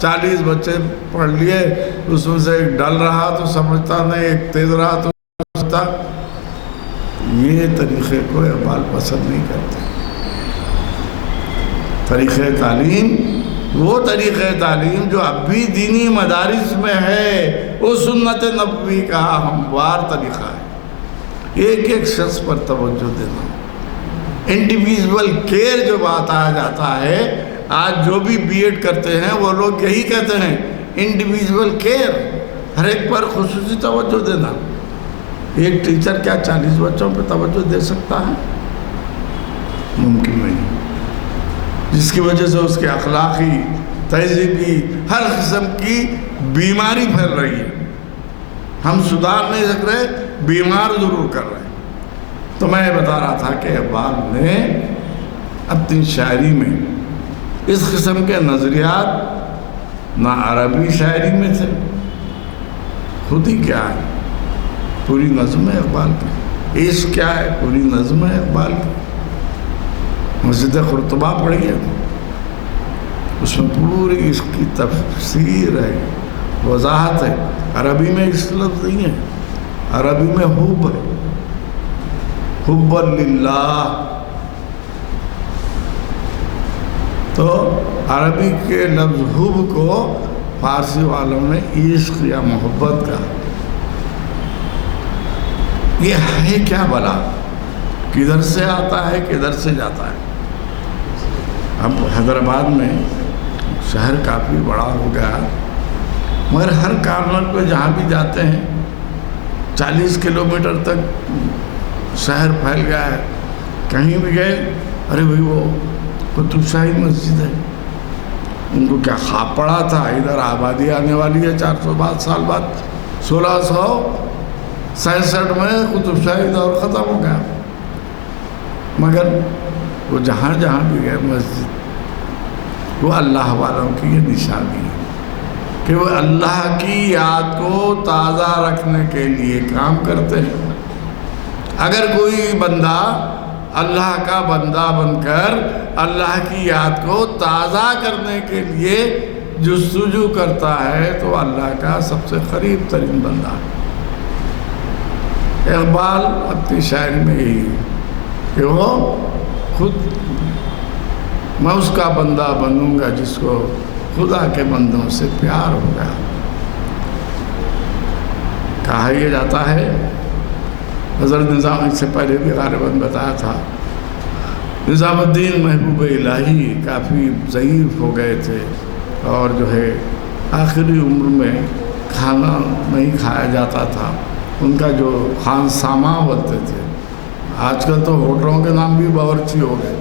40 بچے پڑھ لیے، اس میں سے ایک ڈل رہا تو سمجھتا نہیں، ایک تیز رہا تو سمجھتا۔ یہ طریقے کو اقبال پسند نہیں کرتے۔ طریقہ تعلیم، وہ طریقہ تعلیم جو اب بھی دینی مدارس میں ہے، وہ سنت نبوی کا ہموار طریقہ ہے۔ ایک ایک شخص پر توجہ دینا، انڈیویژول کیئر جو بات آ جاتا ہے، آج جو بھی بی ایڈ کرتے ہیں وہ لوگ یہی کہتے ہیں، انڈیویژول کیئر، ہر ایک پر خصوصی توجہ دینا۔ ایک ٹیچر کیا 40 بچوں پہ توجہ دے سکتا ہے؟ ممکن نہیں، جس کی وجہ سے اس کے اخلاقی، تہذیبی، ہر قسم کی بیماری پھیل رہی ہے۔ ہم سدھار نہیں سک رہے، بیمار ضرور کر رہے ہیں۔ تو میں بتا رہا تھا کہ اقبال نے اپنی شاعری میں اس قسم کے نظریات نہ عربی شاعری میں تھے، خود ہی کیا ہے پوری نظم ہے اقبال کی، عشق کیا ہے پوری نظم ہے اقبال کی، مسجد قرطبہ پڑھی ہے، اس میں پوری عشق کی تفسیر ہے، وضاحت ہے۔ عربی میں اس لفظ نہیں ہے، عربی میں حب ہے، حب للہ۔ تو عربی کے لفظ حب کو فارسی والوں نے عشق یا محبت کا، یہ ہے کیا بلا، کدھر سے آتا ہے کدھر سے جاتا ہے۔ اب حیدرآباد میں شہر کافی بڑا ہو گیا، مگر ہر کارنر پہ جہاں بھی جاتے ہیں 40 کلومیٹر تک شہر پھیل گیا ہے، کہیں بھی گئے ارے بھائی وہ قطب شاہی مسجد ہے، ان کو کیا خواب پڑا تھا ادھر آبادی آنے والی ہے 400 سال بعد، 1667 میں قطب شاہی دور ختم ہو گیا، مگر وہ جہاں جہاں بھی گئے مسجد، وہ اللہ والوں کی یہ نشانی ہے کہ وہ اللہ کی یاد کو تازہ رکھنے کے لیے کام کرتے ہیں۔ اگر کوئی بندہ اللہ کا بندہ بن کر اللہ کی یاد کو تازہ کرنے کے لیے جستجو کرتا ہے تو اللہ کا سب سے قریب ترین بندہ ہے۔ اقبال اپنی شاعری میں یہی ہے کہ وہ خود میں اس کا بندہ بنوں گا جس کو خدا کے بندوں سے پیار ہو گیا۔ کہا یہ جاتا ہے، حضرت نظام اس سے پہلے بھی غالباً بتایا تھا، نظام الدین محبوب الہی کافی ضعیف ہو گئے تھے اور جو ہے آخری عمر میں کھانا نہیں کھایا جاتا تھا، ان کا جو خان سامہ بولتے تھے، آج کل تو ہوٹلوں کے نام بھی باورچی ہو گئے،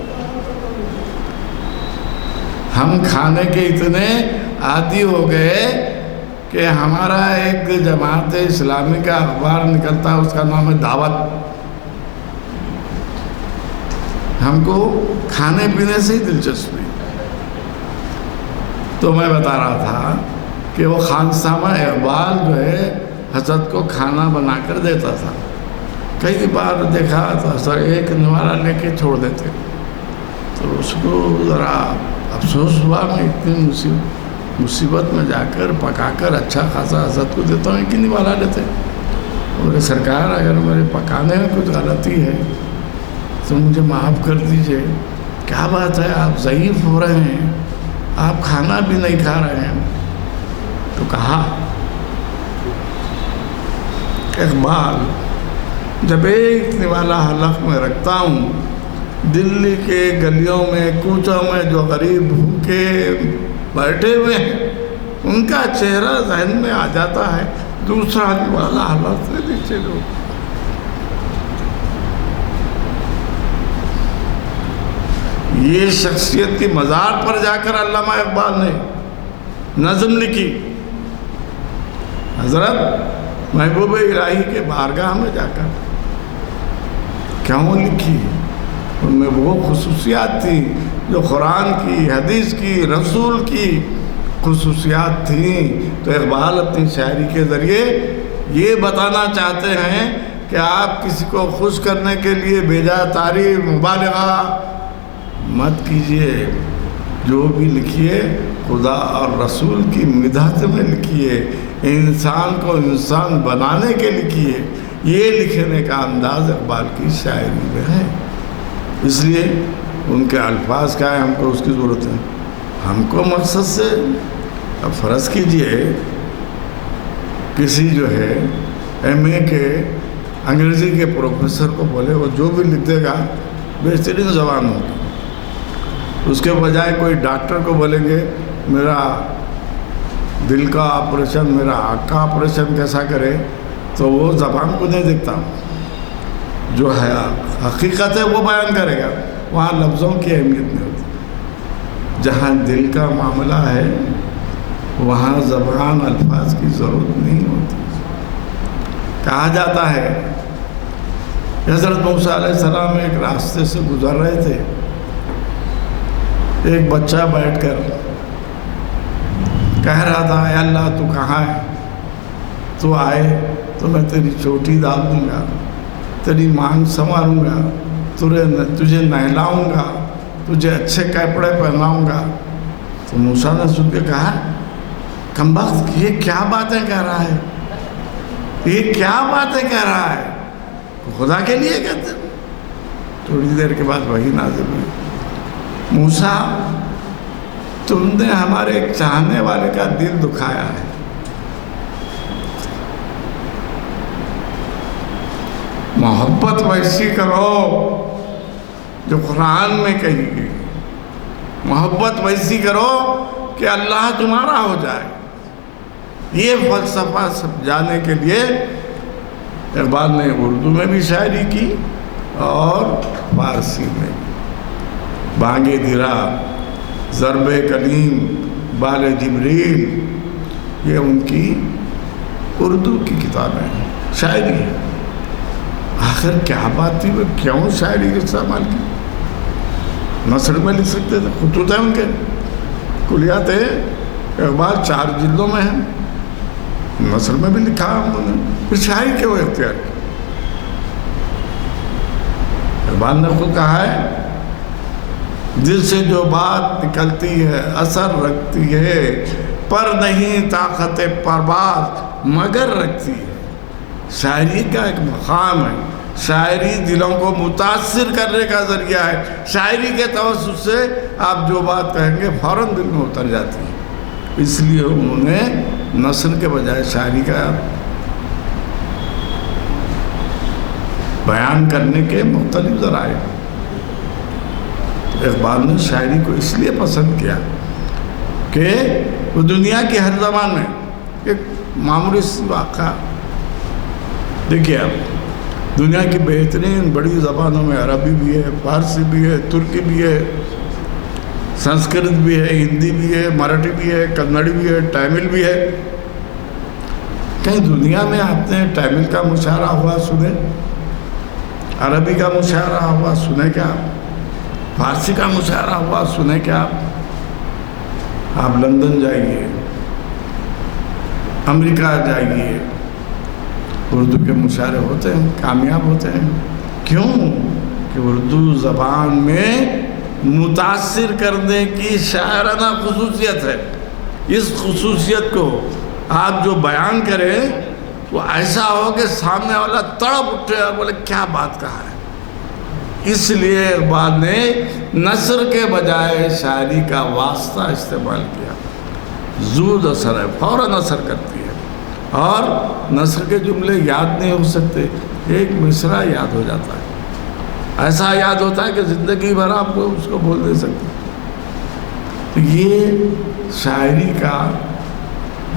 ہم کھانے کے اتنے عادی ہو گئے کہ ہمارا ایک جماعت اسلامی کا اخبار نکلتا ہے، اس کا نام ہے دعوت۔ ہم کو کھانے پینے سے ہی دلچسپی، تو میں بتا رہا تھا کہ وہ خانسامہ اقبال جو ہے حضرت کو کھانا بنا کر دیتا تھا، کئی بار دیکھا تو سر ایک نوارا لے کے چھوڑ دیتے، تو اس کو ذرا افسوس ہوا، میں اتنی مصیبت میں جا کر پکا کر اچھا خاصا حضرت کو دیتا ہوں، ایک ہی نوارا لیتے، بولے سرکار اگر میرے پکانے میں کچھ غلطی ہے تو مجھے معاف کر دیجئے، کیا بات ہے آپ ضعیف ہو رہے ہیں، آپ کھانا بھی نہیں کھا رہے ہیں۔ تو کہا اقبال جب ایک نوالا حلق میں رکھتا ہوں، دلی کے گلیوں میں کوچوں میں جو غریب بھوکے بیٹھے ہوئے ہیں ان کا چہرہ ذہن میں آ جاتا ہے، دوسرا نوالا حلق سے نیچے دو۔ یہ شخصیت کی مزار پر جا کر علامہ اقبال نے نظم لکھی، حضرت محبوب الہی کے بارگاہ میں جا کر کیوں لکھی؟ ان میں وہ خصوصیات تھی جو قرآن کی، حدیث کی، رسول کی خصوصیات تھیں۔ تو اقبال اپنی شاعری کے ذریعے یہ بتانا چاہتے ہیں کہ آپ کسی کو خوش کرنے کے لیے بیجا تعریف مبالغہ مت کیجئے، جو بھی لکھیے خدا اور رسول کی مدحت میں لکھیے، انسان کو انسان بنانے کے لکھیے۔ یہ لکھنے کا انداز اقبال کی شاعری میں ہے، اس لیے ان کے الفاظ کیا ہے، ہم کو اس کی ضرورت ہے۔ ہم کو مقصد سے اب فرض کیجئے کسی جو ہے ایم اے کے انگریزی کے پروفیسر کو بولے وہ جو بھی لکھ دے گا بہترین زبان ہوگی، اس کے بجائے کوئی ڈاکٹر کو بولیں گے میرا دل کا آپریشن، میرا آنکھ کا آپریشن کیسا کرے، تو وہ زبان کو نہیں دیکھتا، جو ہے حقیقت ہے وہ بیان کرے گا، وہاں لفظوں کی اہمیت نہیں ہوتی۔ جہاں دل کا معاملہ ہے وہاں زبان الفاظ کی ضرورت نہیں ہوتی۔ کہا جاتا ہے حضرت موسیٰ علیہ السلام ایک راستے سے گزر رہے تھے، ایک بچہ بیٹھ کر کہہ رہا تھا، اے اللہ تو کہاں ہے؟ تو آئے تو میں تیری چوٹی ڈال دوں گا، تیری مانگ سنواروں گا، تجھے نہلاؤں گا، تجھے اچھے کپڑے پہناؤں گا۔ تو موسیٰ نے سن کے کہا، کمبخت یہ کیا باتیں کہہ رہا ہے، یہ کیا باتیں کہہ رہا ہے، خدا کے لیے کہتے ہیں۔ تھوڑی دیر کے بعد وحی نازل ہوئی، موسیٰ تم نے ہمارے ایک چاہنے والے کا دل دکھایا ہے، محبت ویسی کرو جو قرآن میں کہی گئی، محبت ویسی کرو کہ اللہ تمہارا ہو جائے۔ یہ فلسفہ سمجھانے کے لیے اقبال نے اردو میں بھی شاعری کی اور فارسی میں۔ بانگ درا، ضرب کلیم، بال جبریل، یہ ان کی اردو کی کتابیں ہیں، شاعری ہے۔ آخر کیا بات تھی، وہ کیوں شاعری کے استعمال کی؟ نثر میں لکھ سکتے تھے، خطوط ہیں ان کے، کلیات اقبال 4 جلدوں میں ہیں، نثر میں بھی لکھا انہوں نے، پھر شاعری کیوں اختیار کی؟ اقبال نے خود کہا ہے، دل سے جو بات نکلتی ہے اثر رکھتی ہے، پر نہیں طاقت پرواز مگر رکھتی ہے۔ شاعری کا ایک مقام ہے، شاعری دلوں کو متاثر کرنے کا ذریعہ ہے، شاعری کے توسط سے آپ جو بات کہیں گے فوراً دل میں اتر جاتی ہے۔ اس لیے انہوں نے نثر کے بجائے شاعری کا بیان کرنے کے مختلف ذرائع۔ اقبال نے شاعری کو اس لیے پسند کیا کہ وہ دنیا کی ہر زبان میں ایک معمولی واقعہ، دیکھیے آپ دنیا کی بہترین بڑی زبانوں میں عربی بھی ہے، فارسی بھی ہے، ترکی بھی ہے، سنسکرت بھی ہے، ہندی بھی ہے، مراٹھی بھی ہے، کنڑی بھی ہے، تامل بھی ہے۔ کہیں دنیا میں آپ نے تامل کا مشاعرہ ہوا سنے، عربی کا مشاعرہ ہوا سنے کیا؟ فارسی کا مشاعرہ ہوا سنے کیا؟ آپ لندن جائیے، امریکہ جائیے، اردو کے مشاعرے ہوتے ہیں، کامیاب ہوتے ہیں۔ کیوں؟ کہ اردو زبان میں متاثر کرنے کی شاعرانہ خصوصیت ہے۔ اس خصوصیت کو آپ جو بیان کریں وہ ایسا ہو کہ سامنے والا تڑپ اٹھے اور بولے کیا بات کہا ہے۔ اس لیے اقبال نے نثر کے بجائے شاعری کا واسطہ استعمال کیا۔ زود اثر ہے، فوراً اثر کرتی ہے، اور نثر کے جملے یاد نہیں ہو سکتے، ایک مصرع یاد ہو جاتا ہے، ایسا یاد ہوتا ہے کہ زندگی بھر آپ کو اس کو بول نہیں سکتے۔ تو یہ شاعری کا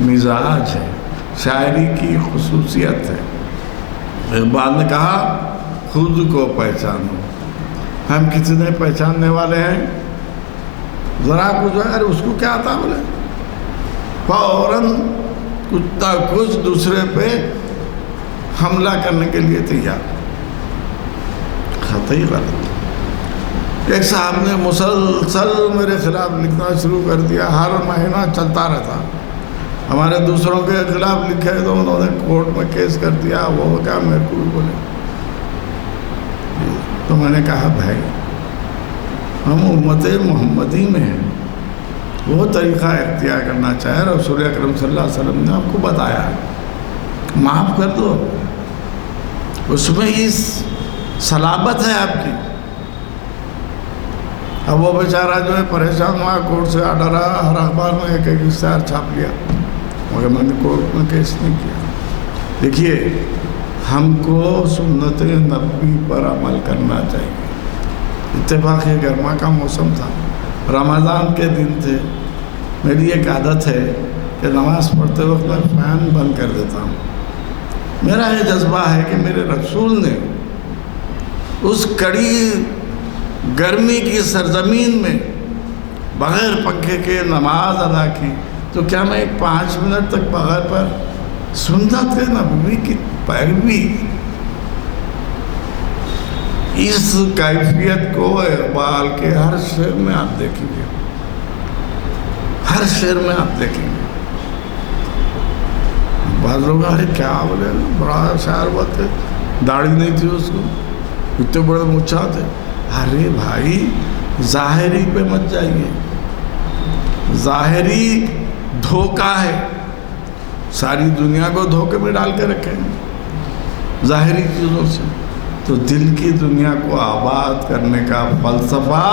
مزاج ہے، شاعری کی خصوصیت ہے۔ اقبال نے کہا خود کو پہچانو۔ ہم کتنے پہچاننے والے ہیں؟ ذرا کچھ اگر اس کو کیا آتا بولے فوراً کچھ نہ کچھ دوسرے پہ حملہ کرنے کے لیے تیار، قطعی غلط۔ ایک صاحب نے مسلسل میرے خلاف لکھنا شروع کر دیا، ہر مہینہ چلتا رہتا، ہمارے دوسروں کے خلاف لکھے تو انہوں نے کورٹ میں کیس کر دیا، وہ کیا میرے کو بھی بولے۔ تو میں نے کہا بھائی ہم امت محمدی میں ہیں، وہ طریقہ اختیار کرنا چاہے، رسول اکرم صلی اللہ علیہ وسلم نے آپ کو بتایا ہے، معاف کر دو، اس میں ہی صلابت ہے آپ کی۔ اب وہ بیچارہ جو ہے پریشان ہوا، کورٹ سے آرڈر آیا، ہر اخبار میں ایک ایک اشتہار چھاپ لیا، مگر میں نے کورٹ میں کیس نہیں کیا۔ دیکھیے ہم کو سنت نبوی پر عمل کرنا چاہیے۔ اتفاق گرما کا موسم تھا، رمضان کے دن تھے، میری ایک عادت ہے کہ نماز پڑھتے وقت میں فین بند کر دیتا ہوں۔ میرا یہ جذبہ ہے کہ میرے رسول نے اس کڑی گرمی کی سرزمین میں بغیر پنکھے کے نماز ادا کی، تو کیا میں ایک 5 منٹ تک بغیر پر سنت نبوی کی پیروی اس کیفیت کو اقبال کے ہر شعر میں آپ دیکھیں گے، ہر شعر میں آپ دیکھیں گے۔ بعض لوگ ارے کیا بولے، بڑا شاعر بات ہے، داڑھی نہیں تھی اس کو، اتنے بڑے مچھا تھے۔ ارے بھائی ظاہری پہ مت جائیے، ظاہری دھوکہ ہے، ساری دنیا کو دھوکے میں ڈال کے رکھے ہیں ظاہری چیزوں سے۔ تو دل کی دنیا کو آباد کرنے کا فلسفہ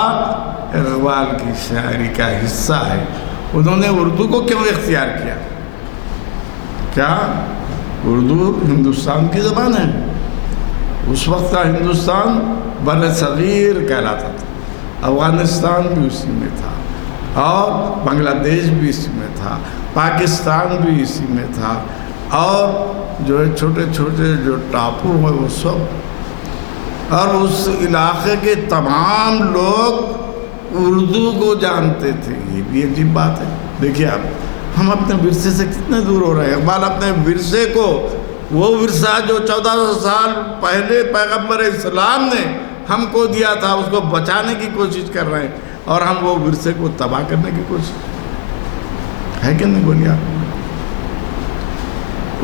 اقبال کی شاعری کا حصہ ہے۔ انہوں نے اردو کو کیوں اختیار کیا؟ کیا اردو ہندوستان کی زبان ہے؟ اس وقت کا ہندوستان بر صغیر کہلاتا تھا، افغانستان بھی اسی میں تھا، اور بنگلہ دیش بھی اسی میں تھا، پاکستان بھی اسی میں تھا، اور جو ہے چھوٹے چھوٹے جو ٹاپو ہیں وہ سب، اور اس علاقے کے تمام لوگ اردو کو جانتے تھے۔ یہ بھی عجیب بات ہے۔ دیکھیے آپ، ہم اپنے ورثے سے کتنے دور ہو رہے ہیں۔ اقبال اپنے ورثے کو، وہ ورثہ جو 1400 سال پہلے پیغمبر اسلام نے ہم کو دیا تھا، اس کو بچانے کی کوشش کر رہے ہیں، اور ہم وہ ورثے کو تباہ کرنے کی کوشش ہے کہ نہیں؟ بولیے آپ۔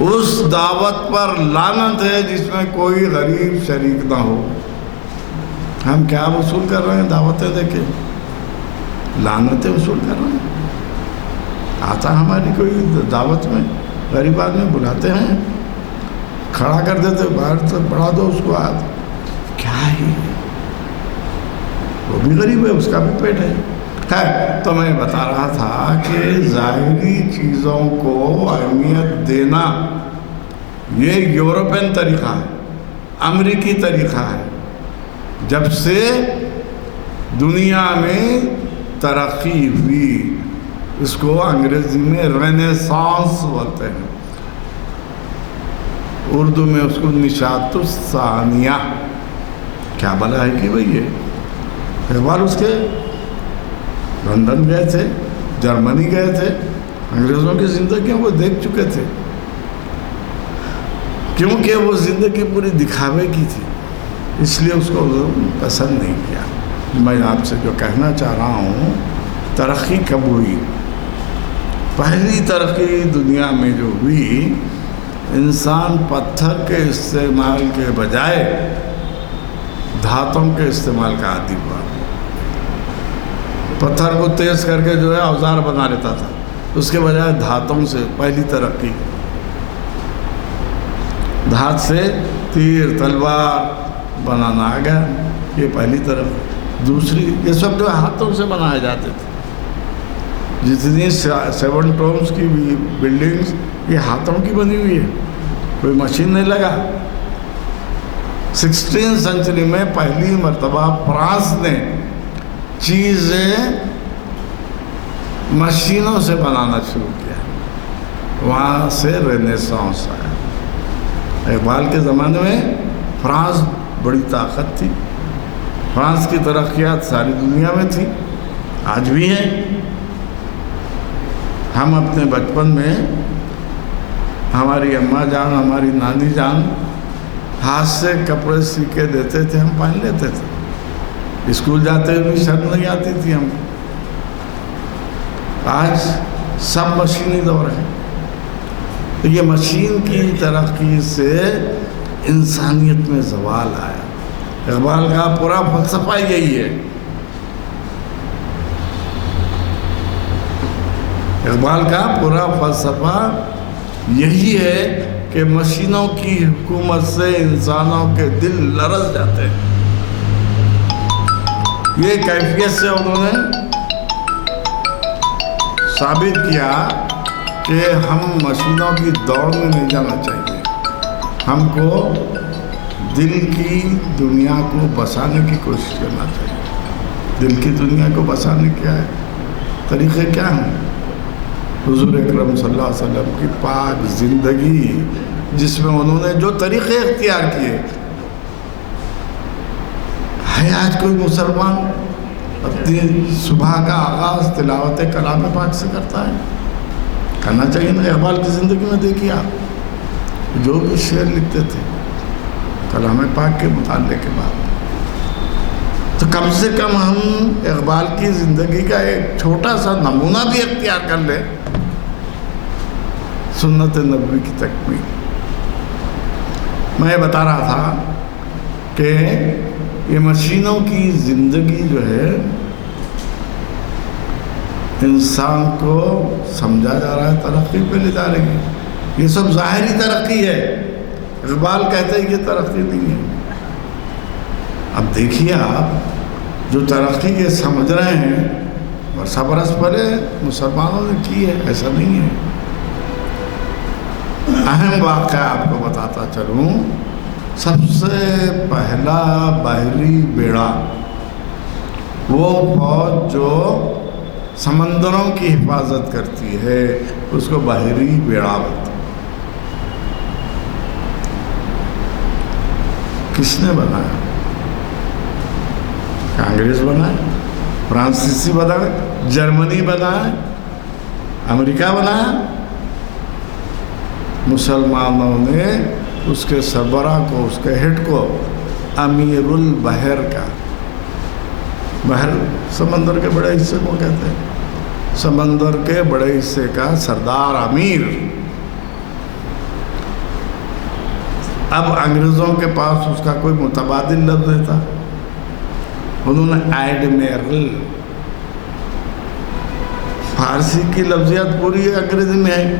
اس دعوت پر لعنت ہے جس میں کوئی غریب شریک نہ ہو۔ ہم کیا وصول کر رہے ہیں دعوتیں دے کے؟ لعنتیں وصول کر رہے ہیں۔ آتا ہماری کوئی دعوت میں غریب آدمی بلاتے ہیں، کھڑا کر دیتے باہر، تو بڑھا دو اس کو ہاتھ، کیا ہی وہ بھی غریب ہے، اس کا بھی پیٹ ہے۔ خیر، تو میں بتا رہا تھا کہ ظاہری چیزوں کو اہمیت دینا یہ یورپین طریقہ ہے، امریکی طریقہ ہے۔ جب سے دنیا میں ترقی ہوئی، اس کو انگریزی میں رینیسانس بولتے ہیں، اردو میں اس کو نشاط الثانیہ۔ کیا بلا ہے کہ بھئی یہ اقبال اس کے لندن گئے تھے، جرمنی گئے تھے، انگریزوں کی زندگیوں کو دیکھ چکے تھے، کیونکہ وہ زندگی پوری دکھاوے کی تھی، اس لیے اس کو پسند نہیں کیا۔ میں آپ سے جو کہنا چاہ رہا ہوں، ترقی کب ہوئی؟ پہلی ترقی دنیا میں جو ہوئی، انسان پتھر کے استعمال کے بجائے دھاتوں کے استعمال کا عادی ہوا۔ پتھر کو تیز کر کے جو ہے اوزار بنا لیتا تھا، اس کے بجائے دھاتوں سے پہلی ترقی، دھات سے تیر تلوار بنانا آ گیا، یہ پہلی طرف۔ دوسری، یہ سب جو ہاتھوں سے بنائے جاتے تھے، جتنی 7 ٹومز کی بلڈنگز یہ ہاتھوں کی بنی ہوئی ہے، کوئی مشین نہیں لگا۔ 16 سنچری میں پہلی مرتبہ فرانس نے چیزیں مشینوں سے بنانا شروع کیا، وہاں سے رینیسانس آیا۔ اقبال کے زمانے میں فرانس بڑی طاقت تھی، فرانس کی ترقیات ساری دنیا میں تھی، آج بھی ہیں۔ ہم اپنے بچپن میں ہماری اماں جان، ہماری نانی جان ہاتھ سے کپڑے سی کے دیتے تھے، ہم پہن لیتے تھے، اسکول جاتے ہوئے بھی شرم نہیں آتی تھی ہم۔ آج سب مشینی دور ہے۔ تو یہ مشین کی ترقی سے انسانیت میں زوال آیا۔ اقبال کا پورا فلسفہ یہی ہے۔ اقبال کا پورا فلسفہ یہی ہے کہ مشینوں کی حکومت سے انسانوں کے دل لرز جاتے ہیں۔ یہ کیفیت سے انہوں نے ثابت کیا کہ ہم مشینوں کی دوڑ میں نہیں جانا چاہیے، ہم کو دل کی دنیا کو بسانے کی کوشش کرنا چاہیے۔ دل کی دنیا کو بسانے کیا ہے، طریقے کیا ہیں؟ حضور اکرم صلی اللہ علیہ وسلم کی پاک زندگی، جس میں انہوں نے جو طریقے اختیار کیے ہے۔ آج کوئی مسلمان اپنی صبح کا آغاز تلاوت کلام پاک سے کرتا ہے؟ کرنا چاہیے نا۔ اقبال کی زندگی میں دیکھیے آپ، جو بھی شعر لکھتے تھے کلام پاک کے مطالعے کے بعد، تو کم سے کم ہم اقبال کی زندگی کا ایک چھوٹا سا نمونہ بھی اختیار کر لیں، سنت نبوی کی تکمیل۔ میں بتا رہا تھا کہ یہ مشینوں کی زندگی جو ہے انسان کو سمجھا جا رہا ہے، ترقی پہ لے جا رہی ہے، یہ سب ظاہری ترقی ہے۔ اقبال کہتے ہیں یہ ترقی نہیں ہے۔ اب دیکھیے آپ جو ترقی یہ سمجھ رہے ہیں، برسہ برس پہلے مسلمانوں نے کی ہے، ایسا نہیں ہے۔ اہم واقعہ آپ کو بتاتا چلوں، سب سے پہلا بحری بیڑا، وہ فوج جو سمندروں کی حفاظت کرتی ہے اس کو بحری بیڑا بولتے ہیں۔ کس نے بنایا؟ کانگریس بنائے، فرانسیسی بنائے، جرمنی بنائے، امریکہ بنایا؟ مسلمانوں نے اس کے سربراہ کو، اس کے ہیڈ کو امیر البحر کا، بحر سمندر کے بڑے حصے کو کہتے ہیں، سمندر کے بڑے حصے کا سردار امیر۔ اب انگریزوں کے پاس اس کا کوئی متبادل لفظ نہیں تھا، انہوں نے ایڈمیرل، فارسی کی لفظیات پوری انگریزی میں ہے،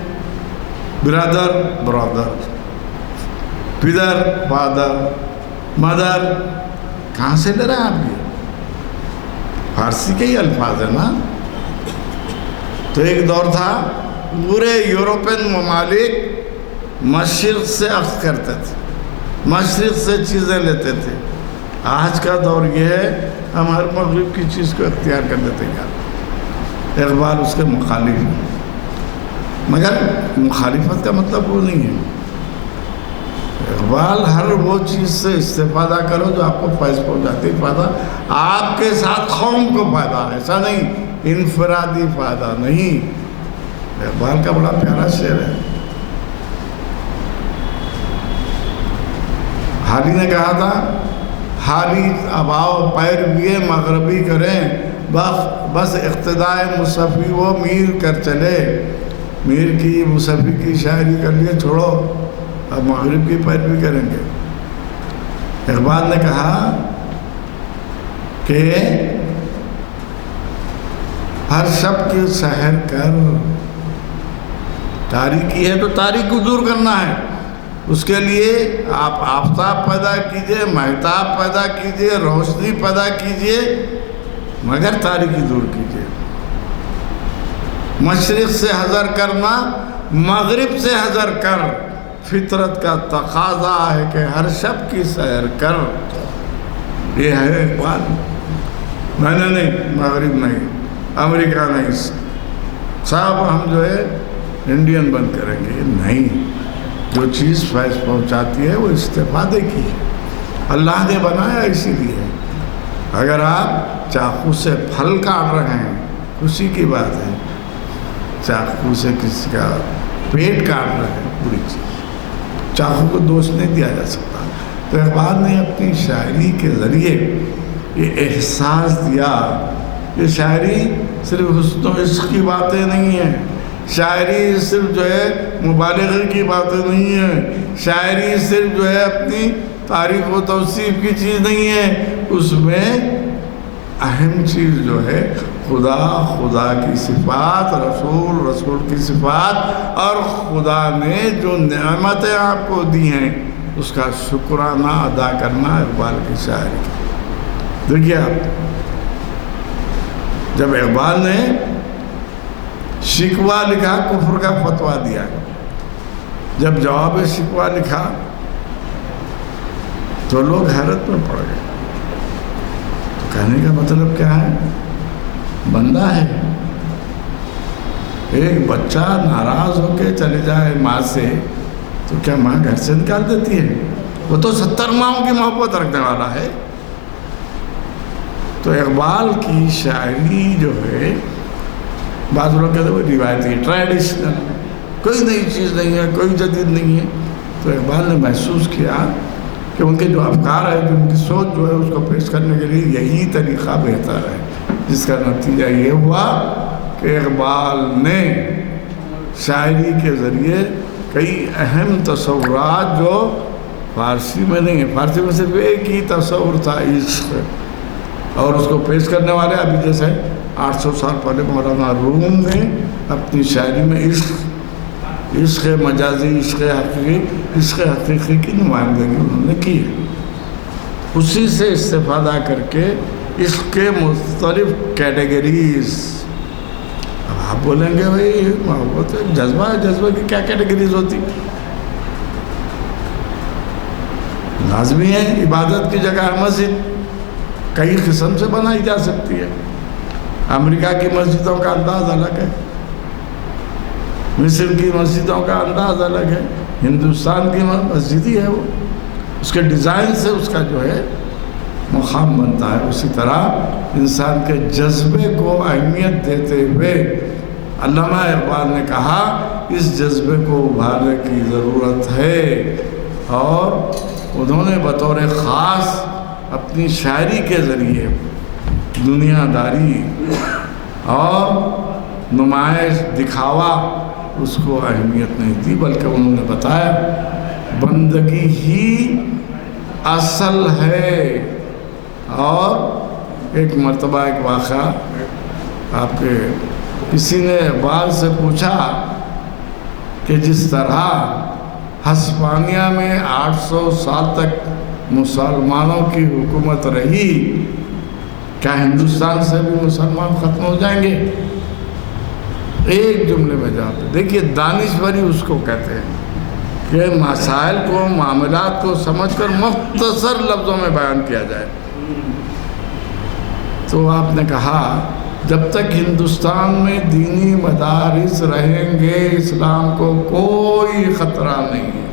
برادر برادر، پدر فادر، مدر، کہاں سے لے رہے ہیں آپ یہ؟ فارسی کے ہی الفاظ ہیں نا۔ تو ایک دور تھا پورے یورپین ممالک مشرق سے اخذ کرتے تھے، مشرق سے چیزیں لیتے تھے۔ آج کا دور یہ ہے ہم ہر مغرب کی چیز کو اختیار کر لیتے ہیں۔ اقبال اس کے مخالف ہیں، مگر مخالفت کا مطلب وہ نہیں ہے۔ اقبال ہر وہ چیز سے استفادہ کرو جو آپ کو فیض پہنچاتی ہے، فائدہ آپ کے ساتھ قوم کو فائدہ، ایسا نہیں انفرادی فائدہ نہیں۔ اقبال کا بڑا پیارا شعر ہے، حالی نے کہا تھا، حالی اباؤ پیروی مغربی کریں، بس اقتداء مصفی وہ میر کر چلے۔ میر کی مصفی کی شاعری کر لیے، چھوڑو، اب مغرب کی پیروی کریں گے۔ اقبال نے کہا کہ ہر شب کی سحر کر، تاریکی ہے تو تاریک کو دور کرنا ہے، اس کے لیے آپ آفتاب پیدا کیجئے، مہتاب پیدا کیجئے، روشنی پیدا کیجئے، مگر تاریکی دور کیجئے۔ مشرق سے حذر کرنا، مغرب سے حذر کر، فطرت کا تقاضا ہے کہ ہر شب کی سیر کر۔ یہ ہے اقبال۔ میں نے نہیں، مغرب نہیں، امریکہ نہیں، صاحب ہم جو ہے انڈین بند کریں گے، نہیں۔ جو چیز فیض پہنچاتی ہے وہ استفادے کی ہے، اللہ نے بنایا اسی لیے۔ اگر آپ چاقو سے پھل کاٹ رہے ہیں، خوشی کی بات ہے، چاقو سے کسی کا پیٹ کاٹ رہے ہیں، پوری چیز، چاقو کو دوش نہیں دیا جا سکتا۔ تو اقبال نے اپنی شاعری کے ذریعے یہ احساس دیا، یہ شاعری صرف حسن و عشق کی باتیں نہیں ہیں، شاعری صرف جو ہے مبالغے کی باتیں نہیں ہیں، شاعری صرف جو ہے اپنی تعریف و توصیف کی چیز نہیں ہے، اس میں اہم چیز جو ہے خدا، خدا کی صفات، رسول، رسول کی صفات، اور خدا نے جو نعمتیں آپ کو دی ہیں اس کا شکرانہ ادا کرنا اقبال کی شاعری۔ دیکھیے آپ، جب اقبال نے شکوہ لکھا، کفر کا فتویٰ دیا، جب جواب شکوہ لکھا تو لوگ حیرت میں پڑ گئے۔ تو کہنے کا مطلب کیا ہے؟ بندہ ہے، ایک بچہ ناراض ہو کے چلے جائے ماں سے تو کیا ماں گھر سے نکال دیتی ہے؟ وہ تو 70 ماؤں کی محبت رکھنے والا ہے۔ تو اقبال کی شاعری جو ہے، بعض لوگ کہتے ہیں وہ روایتی، کہ ان کے جو افکار ہے، جو ان کی سوچ جو ہے، اس کو پیش کرنے کے لیے یہی طریقہ بہتر ہے، جس کا نتیجہ یہ ہوا کہ اقبال نے شاعری کے ذریعے کئی اہم تصورات جو فارسی میں نہیں ہے، فارسی میں صرف ایک ہی تصور تھا، عشق، اور اس کو پیش کرنے والے ابھی جیسے 800 سال پہلے مولانا روم نے اپنی شاعری میں عشق مجازی، عشق حقیقی کی نمائندگی انہوں نے کی ہے۔ اسی سے استفادہ کر کے عشق کے مختلف کیٹیگریز، اب آپ بولیں گے بھائی محبت جذبہ ہے، جذبہ کی کیا کیٹیگریز ہوتی؟ لازمی ہے عبادت کی جگہ مسجد کئی قسم سے بنائی جا سکتی ہے۔ امریکہ کی مسجدوں کا انداز الگ ہے، مصر کی مسجدوں کا انداز الگ ہے، ہندوستان کی مسجد ہی ہے وہ، اس کے ڈیزائن سے اس کا جو ہے مقام بنتا ہے۔ اسی طرح انسان کے جذبے کو اہمیت دیتے ہوئے علامہ اقبال نے کہا اس جذبے کو ابھارنے کی ضرورت ہے، اور انہوں نے بطور خاص اپنی شاعری کے ذریعے دنیا داری اور نمائش، دکھاوا، اس کو اہمیت نہیں دی، بلکہ انہوں نے بتایا بندگی ہی اصل ہے۔ اور ایک مرتبہ ایک واقعہ، آپ کے کسی نے اقبال سے پوچھا کہ جس طرح ہسپانیہ میں 800 سال تک مسلمانوں کی حکومت رہی، کیا ہندوستان سے بھی مسلمان ختم ہو جائیں گے؟ ایک جملے میں جواب دیں۔ دیکھیے دانشوری اس کو کہتے ہیں کہ مسائل کو، معاملات کو سمجھ کر مختصر لفظوں میں بیان کیا جائے۔ تو آپ نے کہا جب تک ہندوستان میں دینی مدارس رہیں گے اسلام کو کوئی خطرہ نہیں ہے۔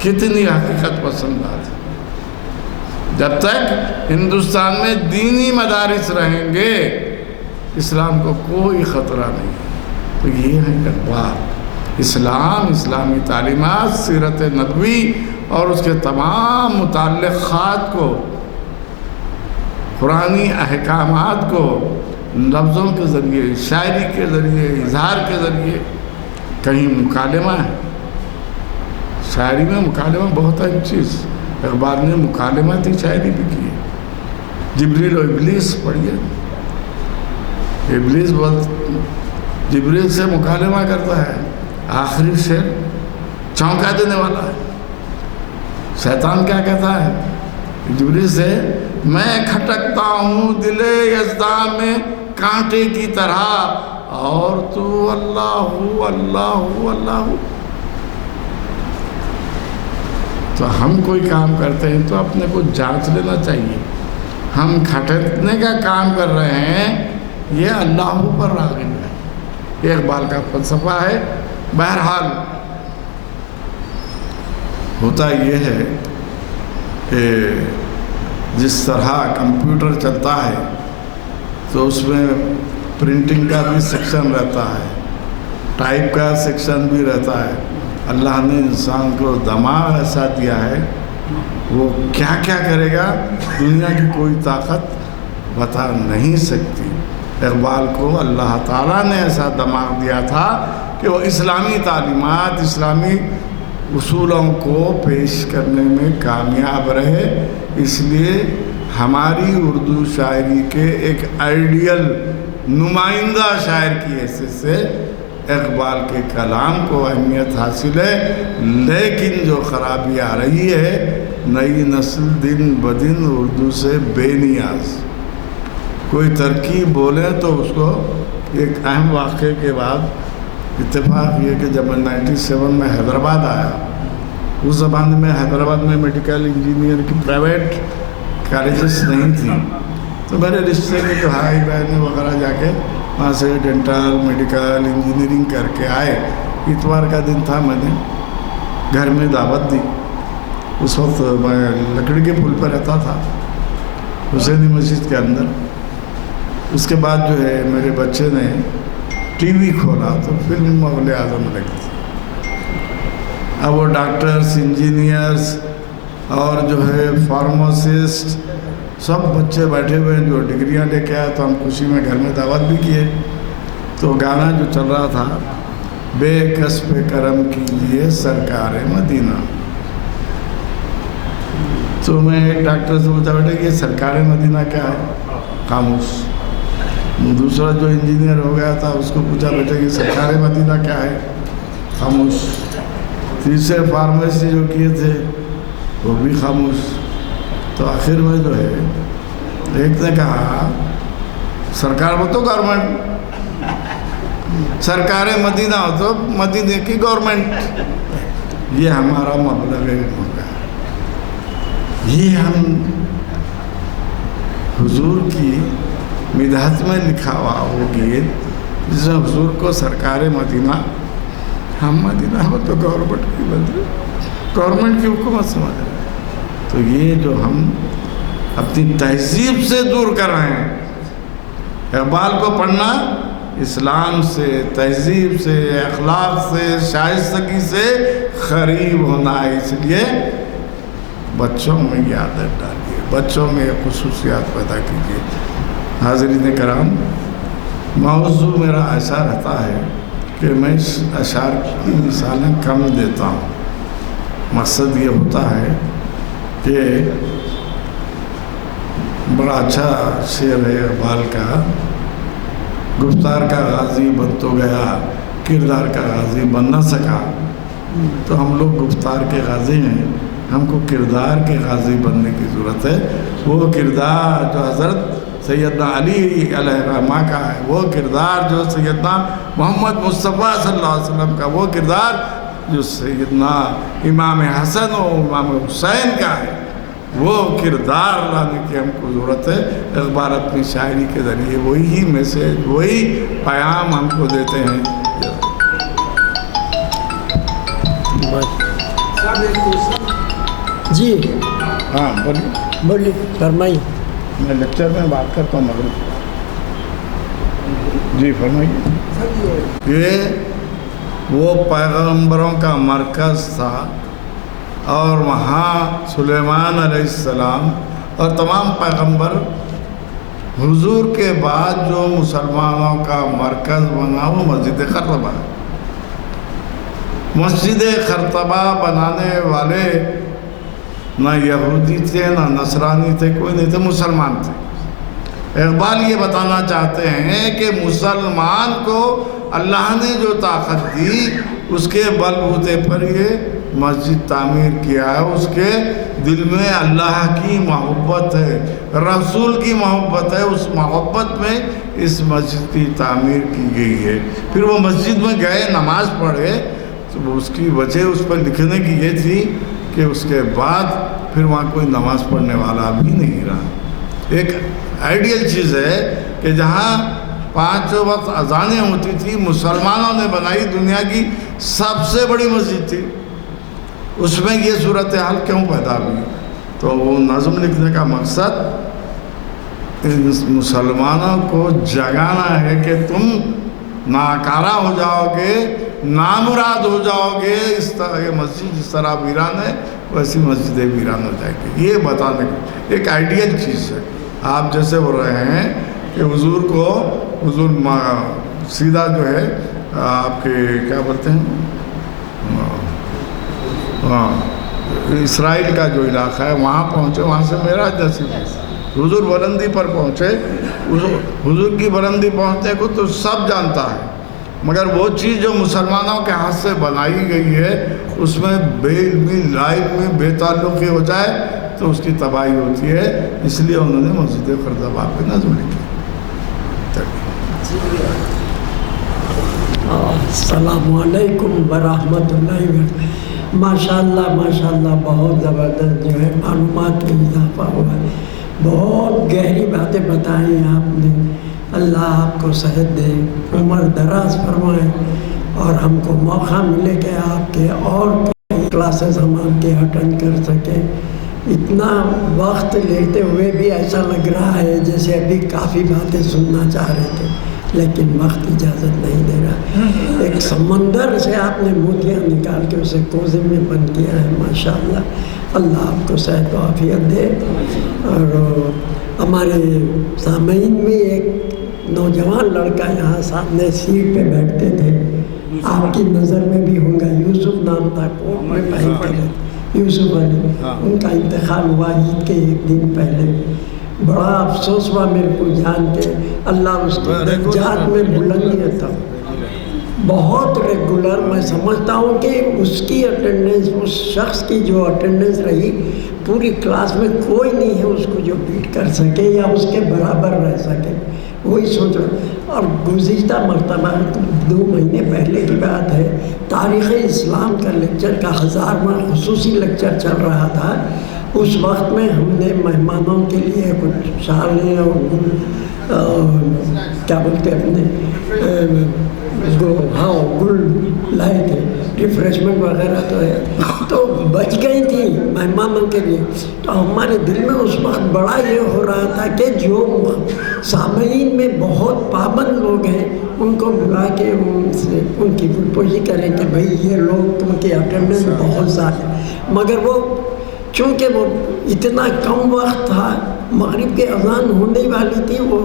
کتنی حقیقت پسند بات ہے۔ جب تک ہندوستان میں دینی مدارس رہیں گے اسلام کو کوئی خطرہ نہیں ہے۔ تو یہ ہے اقبال، اسلام، اسلامی تعلیمات، سیرت نبوی اور اس کے تمام متعلقات کو، قرآنی احکامات کو لفظوں کے ذریعے، شاعری کے ذریعے، اظہار کے ذریعے، کہیں مکالمہ ہے، شاعری میں مکالمہ بہت اہم چیز، اقبال نے مکالماتی شاعری بھی کی ہے۔ جبریل و ابلیس پڑھیے، ابلیس جبریل سے مکالمہ کرتا ہے، آخری شعر چونکا دینے والا ہے۔ شیطان کیا کہتا ہے جبریل سے؟ میں کھٹکتا ہوں دل یزداں میں کانٹے کی طرح، اور تو اللہ اللہ اللہ۔ تو ہم کوئی کام کرتے ہیں تو اپنے کو جانچ لینا چاہیے، ہم کھٹکنے کا کام کر رہے ہیں یہ اللہ پر راغب ہے، یہ اقبال کا فلسفہ ہے۔ بہرحال ہوتا یہ ہے کہ جس طرح کمپیوٹر چلتا ہے تو اس میں پرنٹنگ کا بھی سیکشن رہتا ہے، ٹائپ کا سیکشن بھی رہتا ہے۔ اللہ نے انسان کو دماغ ایسا دیا ہے، وہ کیا کیا کرے گا دنیا کی کوئی طاقت بتا نہیں سکتی۔ اقبال کو اللہ تعالیٰ نے ایسا دماغ دیا تھا کہ وہ اسلامی تعلیمات، اسلامی اصولوں کو پیش کرنے میں کامیاب رہے۔ اس لیے ہماری اردو شاعری کے ایک آئیڈیل نمائندہ شاعر کی حیثیت سے اقبال کے کلام کو اہمیت حاصل ہے۔ لیکن جو خرابی آ رہی ہے، نئی نسل دن بدن اردو سے بے نیاز، کوئی ترکیب بولے تو اس کو، ایک اہم واقعے کے بعد اتفاق یہ کہ جب میں 97 میں حیدرآباد آیا، اس زمانے میں حیدرآباد میں میڈیکل انجینئر کی پرائیویٹ کالجز نہیں تھیں، تو میرے رشتے کے جو بھائی بہنیں وغیرہ جا کے وہاں سے ڈینٹل، میڈیکل انجینئرنگ کر کے آئے۔ اتوار کا دن تھا، میں نے گھر میں دعوت دی۔ اس وقت میں لکڑی کے پل پہ رہتا تھا، حسینی مسجد کے اندر۔ اس کے بعد جو ہے میرے بچے نے ٹی وی کھولا تو فلم مغل اعظم لگی تھی۔ اب وہ ڈاکٹرز، انجینئرز، اور جو ہے فارماسسٹ سب بچے بیٹھے ہوئے ہیں جو ڈگریاں لے کے آئے، تو ہم خوشی میں گھر میں دعوت بھی کیے۔ تو گانا جو چل رہا تھا، بے کسب کرم کیجیے سرکار مدینہ، تو میں ایک ڈاکٹر سے پوچھا بیٹا یہ سرکار مدینہ کیا ہے؟ خاموش۔ دوسرا جو انجینئر ہو گیا تھا اس کو پوچھا بیٹا یہ سرکار مدینہ کیا ہے؟ خاموش۔ تیسرے فارمیسی جو کیے تھے وہ بھی خاموش۔ تو آخر میں جو ہے ایک نے کہا سرکار وہ تو گورنمنٹ، سرکار مدینہ ہو تو مدینے کی گورنمنٹ، یہ ہمارا مبلغ ہوگا، یہ ہم حضور کی مدحت میں لکھا ہوا وہ گیت جس میں حضور کو سرکار مدینہ، ہم مدینہ ہو تو گورنمنٹ کی بندی، گورنمنٹ کی حکومت سمجھ رہے ہیں۔ تو یہ جو ہم اپنی تہذیب سے دور کر رہے ہیں، اقبال کو پڑھنا اسلام سے، تہذیب سے، اخلاق سے، شائستگی سے قریب ہونا ہے۔ اس لیے بچوں میں یہ عادت ڈالیے، بچوں میں یہ خصوصیات پیدا کیجیے۔ حاضرین کرام، موضوع میرا ایسا رہتا ہے کہ میں اشعار کی مثالیں کم دیتا ہوں۔ مقصد یہ ہوتا ہے کہ بڑا اچھا شعر ہے اقبال کا، گفتار کا غازی بن تو گیا، کردار کا غازی بن نہ سکا۔ تو ہم لوگ گفتار کے غازی ہیں، ہم کو کردار کے غازی بننے کی ضرورت ہے۔ وہ کردار جو حضرت سیدنا علی علیہ الرحمہ کا ہے، وہ کردار جو سیدنا محمد مصطفیٰ صلی اللہ علیہ وسلم کا، وہ کردار جو سیدنا امام حسن و امام حسین کا ہے، وہ کردار لانے کی ہم کو ضرورت ہے۔ اقبال اپنی شاعری کے ذریعے وہی میسیج، وہی پیام ہم کو دیتے ہیں۔ جی ہاں بولیے بولیے، فرمائیے۔ میں لیکچر میں بات کرتا ہوں مگر جی فرمائیے۔ یہ وہ پیغمبروں کا مرکز تھا، اور وہاں سلیمان علیہ السلام اور تمام پیغمبر، حضور کے بعد جو مسلمانوں کا مرکز بنا وہ مسجد خرطبہ ہے۔ مسجد خرطبہ بنانے والے نہ یہودی تھے، نہ نصرانی تھے، کوئی نہیں تھے، مسلمان تھے۔ اقبال یہ بتانا چاہتے ہیں کہ مسلمان کو اللہ نے جو طاقت دی، اس کے بل بوتے پر یہ مسجد تعمیر کیا ہے۔ اس کے دل میں اللہ کی محبت ہے، رسول کی محبت ہے، اس محبت میں اس مسجد کی تعمیر کی گئی ہے۔ پھر وہ مسجد میں گئے، نماز پڑھے، تو اس کی وجہ اس پر لکھنے کی یہ تھی کہ اس کے بعد پھر وہاں کوئی نماز پڑھنے والا بھی نہیں رہا۔ ایک آئیڈیل چیز ہے کہ جہاں 5 وقت اذانیں ہوتی تھی، مسلمانوں نے بنائی، دنیا کی سب سے بڑی مسجد تھی، اس میں یہ صورتحال کیوں پیدا ہوئی؟ تو وہ نظم لکھنے کا مقصد مسلمانوں کو جگانا ہے کہ تم ناکارہ ہو جاؤ گے، نامراد ہو جاؤ گے، اس طرح یہ مسجد جس طرح ویران ہے ویسی مسجدیں ویران ہو جائے گی۔ یہ بتانے کی ایک آئیڈیل چیز ہے۔ آپ جیسے ہو رہے ہیں کہ حضور کو، حضور سیدھا جو ہے آپ کے کیا بولتے ہیں، اسرائیل کا جو علاقہ ہے وہاں پہنچے، وہاں سے معراج نصیب ہے، حضور بلندی پر پہنچے۔ حضور کی بلندی پہنچنے کو تو سب جانتا ہے، مگر وہ چیز جو مسلمانوں کے ہاتھ سے بنائی گئی ہے اس میں بے علمی، لا علمی، بے تعلقی ہو جائے تو اس کی تباہی ہوتی ہے۔ اس لیے انہوں نے مسجد خرطبہ پہ نظم لکھی۔ السلام علیکم ورحمۃ اللہ وبرکاتہ۔ ماشاءاللہ بہت زبردست جو ہے معلومات میں اضافہ ہوا ہے، بہت گہری باتیں بتائیں آپ نے۔ اللہ آپ کو صحت دے، عمر دراز فرمائے، اور ہم کو موقع ملے کہ آپ کے اور کلاسز ہم آپ کے اٹینڈ کر سکیں۔ اتنا وقت لیتے ہوئے بھی ایسا لگ رہا ہے جیسے ابھی کافی باتیں سننا چاہ رہے تھے۔ لیکن وقت اجازت نہیں دے رہا. ایک سمندر سے آپ نے موتیاں نکال کے اسے کوزے میں بند کیا ہے. ماشاءاللہ، اللہ آپ کو صحت و عافیت دے. اور ہمارے سامعین میں ایک نوجوان لڑکا یہاں سامنے سیٹ پہ بیٹھتے تھے، آپ کی نظر میں بھی ہوں گا، یوسف نام تھا، کوٹ میں پہن کر یوسف علی. ان کا انتقال ہوا عید کے ایک دن پہلے. بڑا افسوس ہوا میرے کو جان کے. اللہ اس کے درجات میں بلندی عطا. بہت ریگولر. میں سمجھتا ہوں کہ اس کی اٹینڈنس، اس شخص کی جو اٹینڈنس رہی پوری کلاس میں کوئی نہیں ہے اس کو جو بیٹ کر سکے یا اس کے برابر رہ سکے. وہی سوچ رہا. اور گزشتہ مرتبہ 2 مہینے پہلے کی بات ہے، تاریخ اسلام کا لیکچر کا 1000واں خصوصی لیکچر چل رہا تھا. اس وقت میں ہم نے مہمانوں کے لیے کچھ شالیں اور کیا بولتے اپنے گل لائے تھے، ریفریشمنٹ وغیرہ تو ہے، تو بچ گئی تھی مہمانوں کے لیے. تو ہمارے دل میں اس وقت بڑا یہ ہو رہا تھا کہ جو سامعین میں بہت پابند لوگ ہیں ان کو بلا کے ان سے ان کی گلپوشی کریں کہ بھئی یہ لوگ تم کی اٹینڈنس بہت زیادہ. مگر وہ چونکہ وہ اتنا کم وقت تھا، مغرب کی اذان ہونے والی تھی، وہ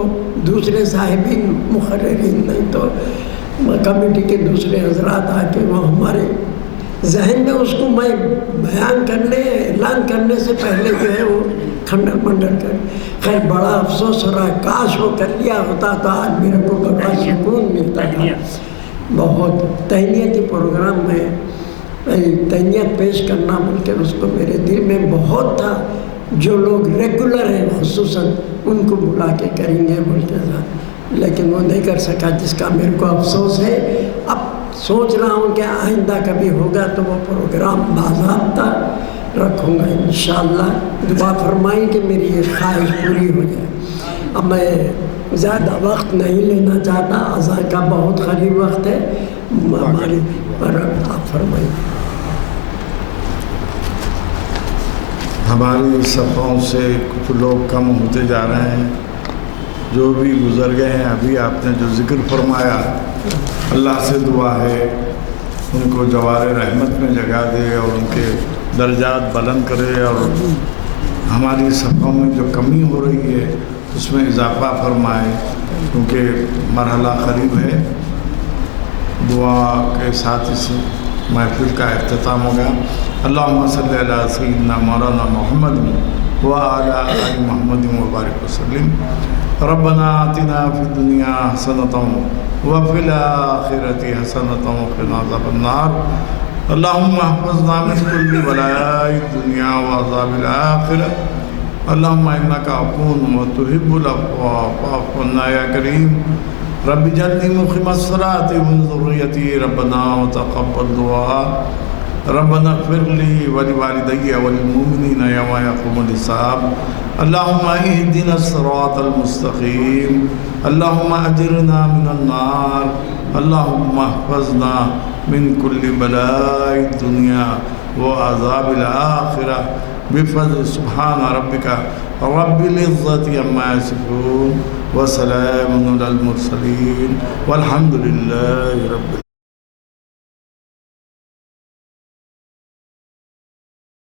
دوسرے صاحبین مقررین نہیں تو کمیٹی کے دوسرے حضرات آ کے وہ ہمارے ذہن میں اس کو میں بیان کرنے اعلان کرنے سے پہلے جو ہے وہ کھنڈر منڈر کر. خیر بڑا افسوس ہو رہا ہے، کاش وہ کر لیا ہوتا تو آج میرے کو بڑا سکون ملتا تھا. بہت تہنیتی پروگرام میں تہنیت پیش کرنا بول کے اس کو میرے دل میں بہت تھا. جو لوگ ریگولر ہیں خصوصاً ان کو بلا کے کریں گے بول کے تھا، لیکن وہ نہیں کر سکا، جس کا میرے کو افسوس ہے. اب سوچ رہا ہوں کہ آئندہ کبھی ہوگا تو وہ پروگرام باضابطہ رکھوں گا انشاءاللہ. دعا فرمائیں کہ میری یہ خواہش پوری ہو جائے. اب میں زیادہ وقت نہیں لینا چاہتا، اذان کا بہت قریب وقت ہے ہماری، پر آپ فرمائیں. ہماری صفوں سے کچھ لوگ کم ہوتے جا رہے ہیں، جو بھی گزر گئے ہیں. ابھی آپ نے جو ذکر فرمایا، اللہ سے دعا ہے ان کو جوار رحمت میں جگہ دے اور ان کے درجات بلند کرے، اور ہماری صفوں میں جو کمی ہو رہی ہے اس میں اضافہ فرمائے، کیونکہ مرحلہ قریب ہے. دعا کے ساتھ اس محفل کا اختتام ہوگا. اللہم صلی علی سیدنا مولانا محمد وعلی آل محمد وبارک وسلم. ربنا آتنا فی الدنیا حسنۃ وفی الآخرۃ حسنۃ وقنا عذاب النار. اللہم احفظنا من کل بلاء الدنیا وعذاب الآخرہ. اللہم انک عفو تحب العفو فاعف عنا یا کریم. رب اجعلنی مقیم الصلاۃ ومن ذریتی ربنا وتقبل دعاء. ربنا اغفر لی ولوالدی وللمؤمنین یوم یقوم الحساب. اللہم اہدنا الصراط المستقیم. اللہم اجرنا من النار. اللہم احفظنا من کل بلاء الدنیا وعذاب الآخرہ بفضل سبحان ربک رب العزت عما یصفون وسلام علی المرسلین والحمد للہ رب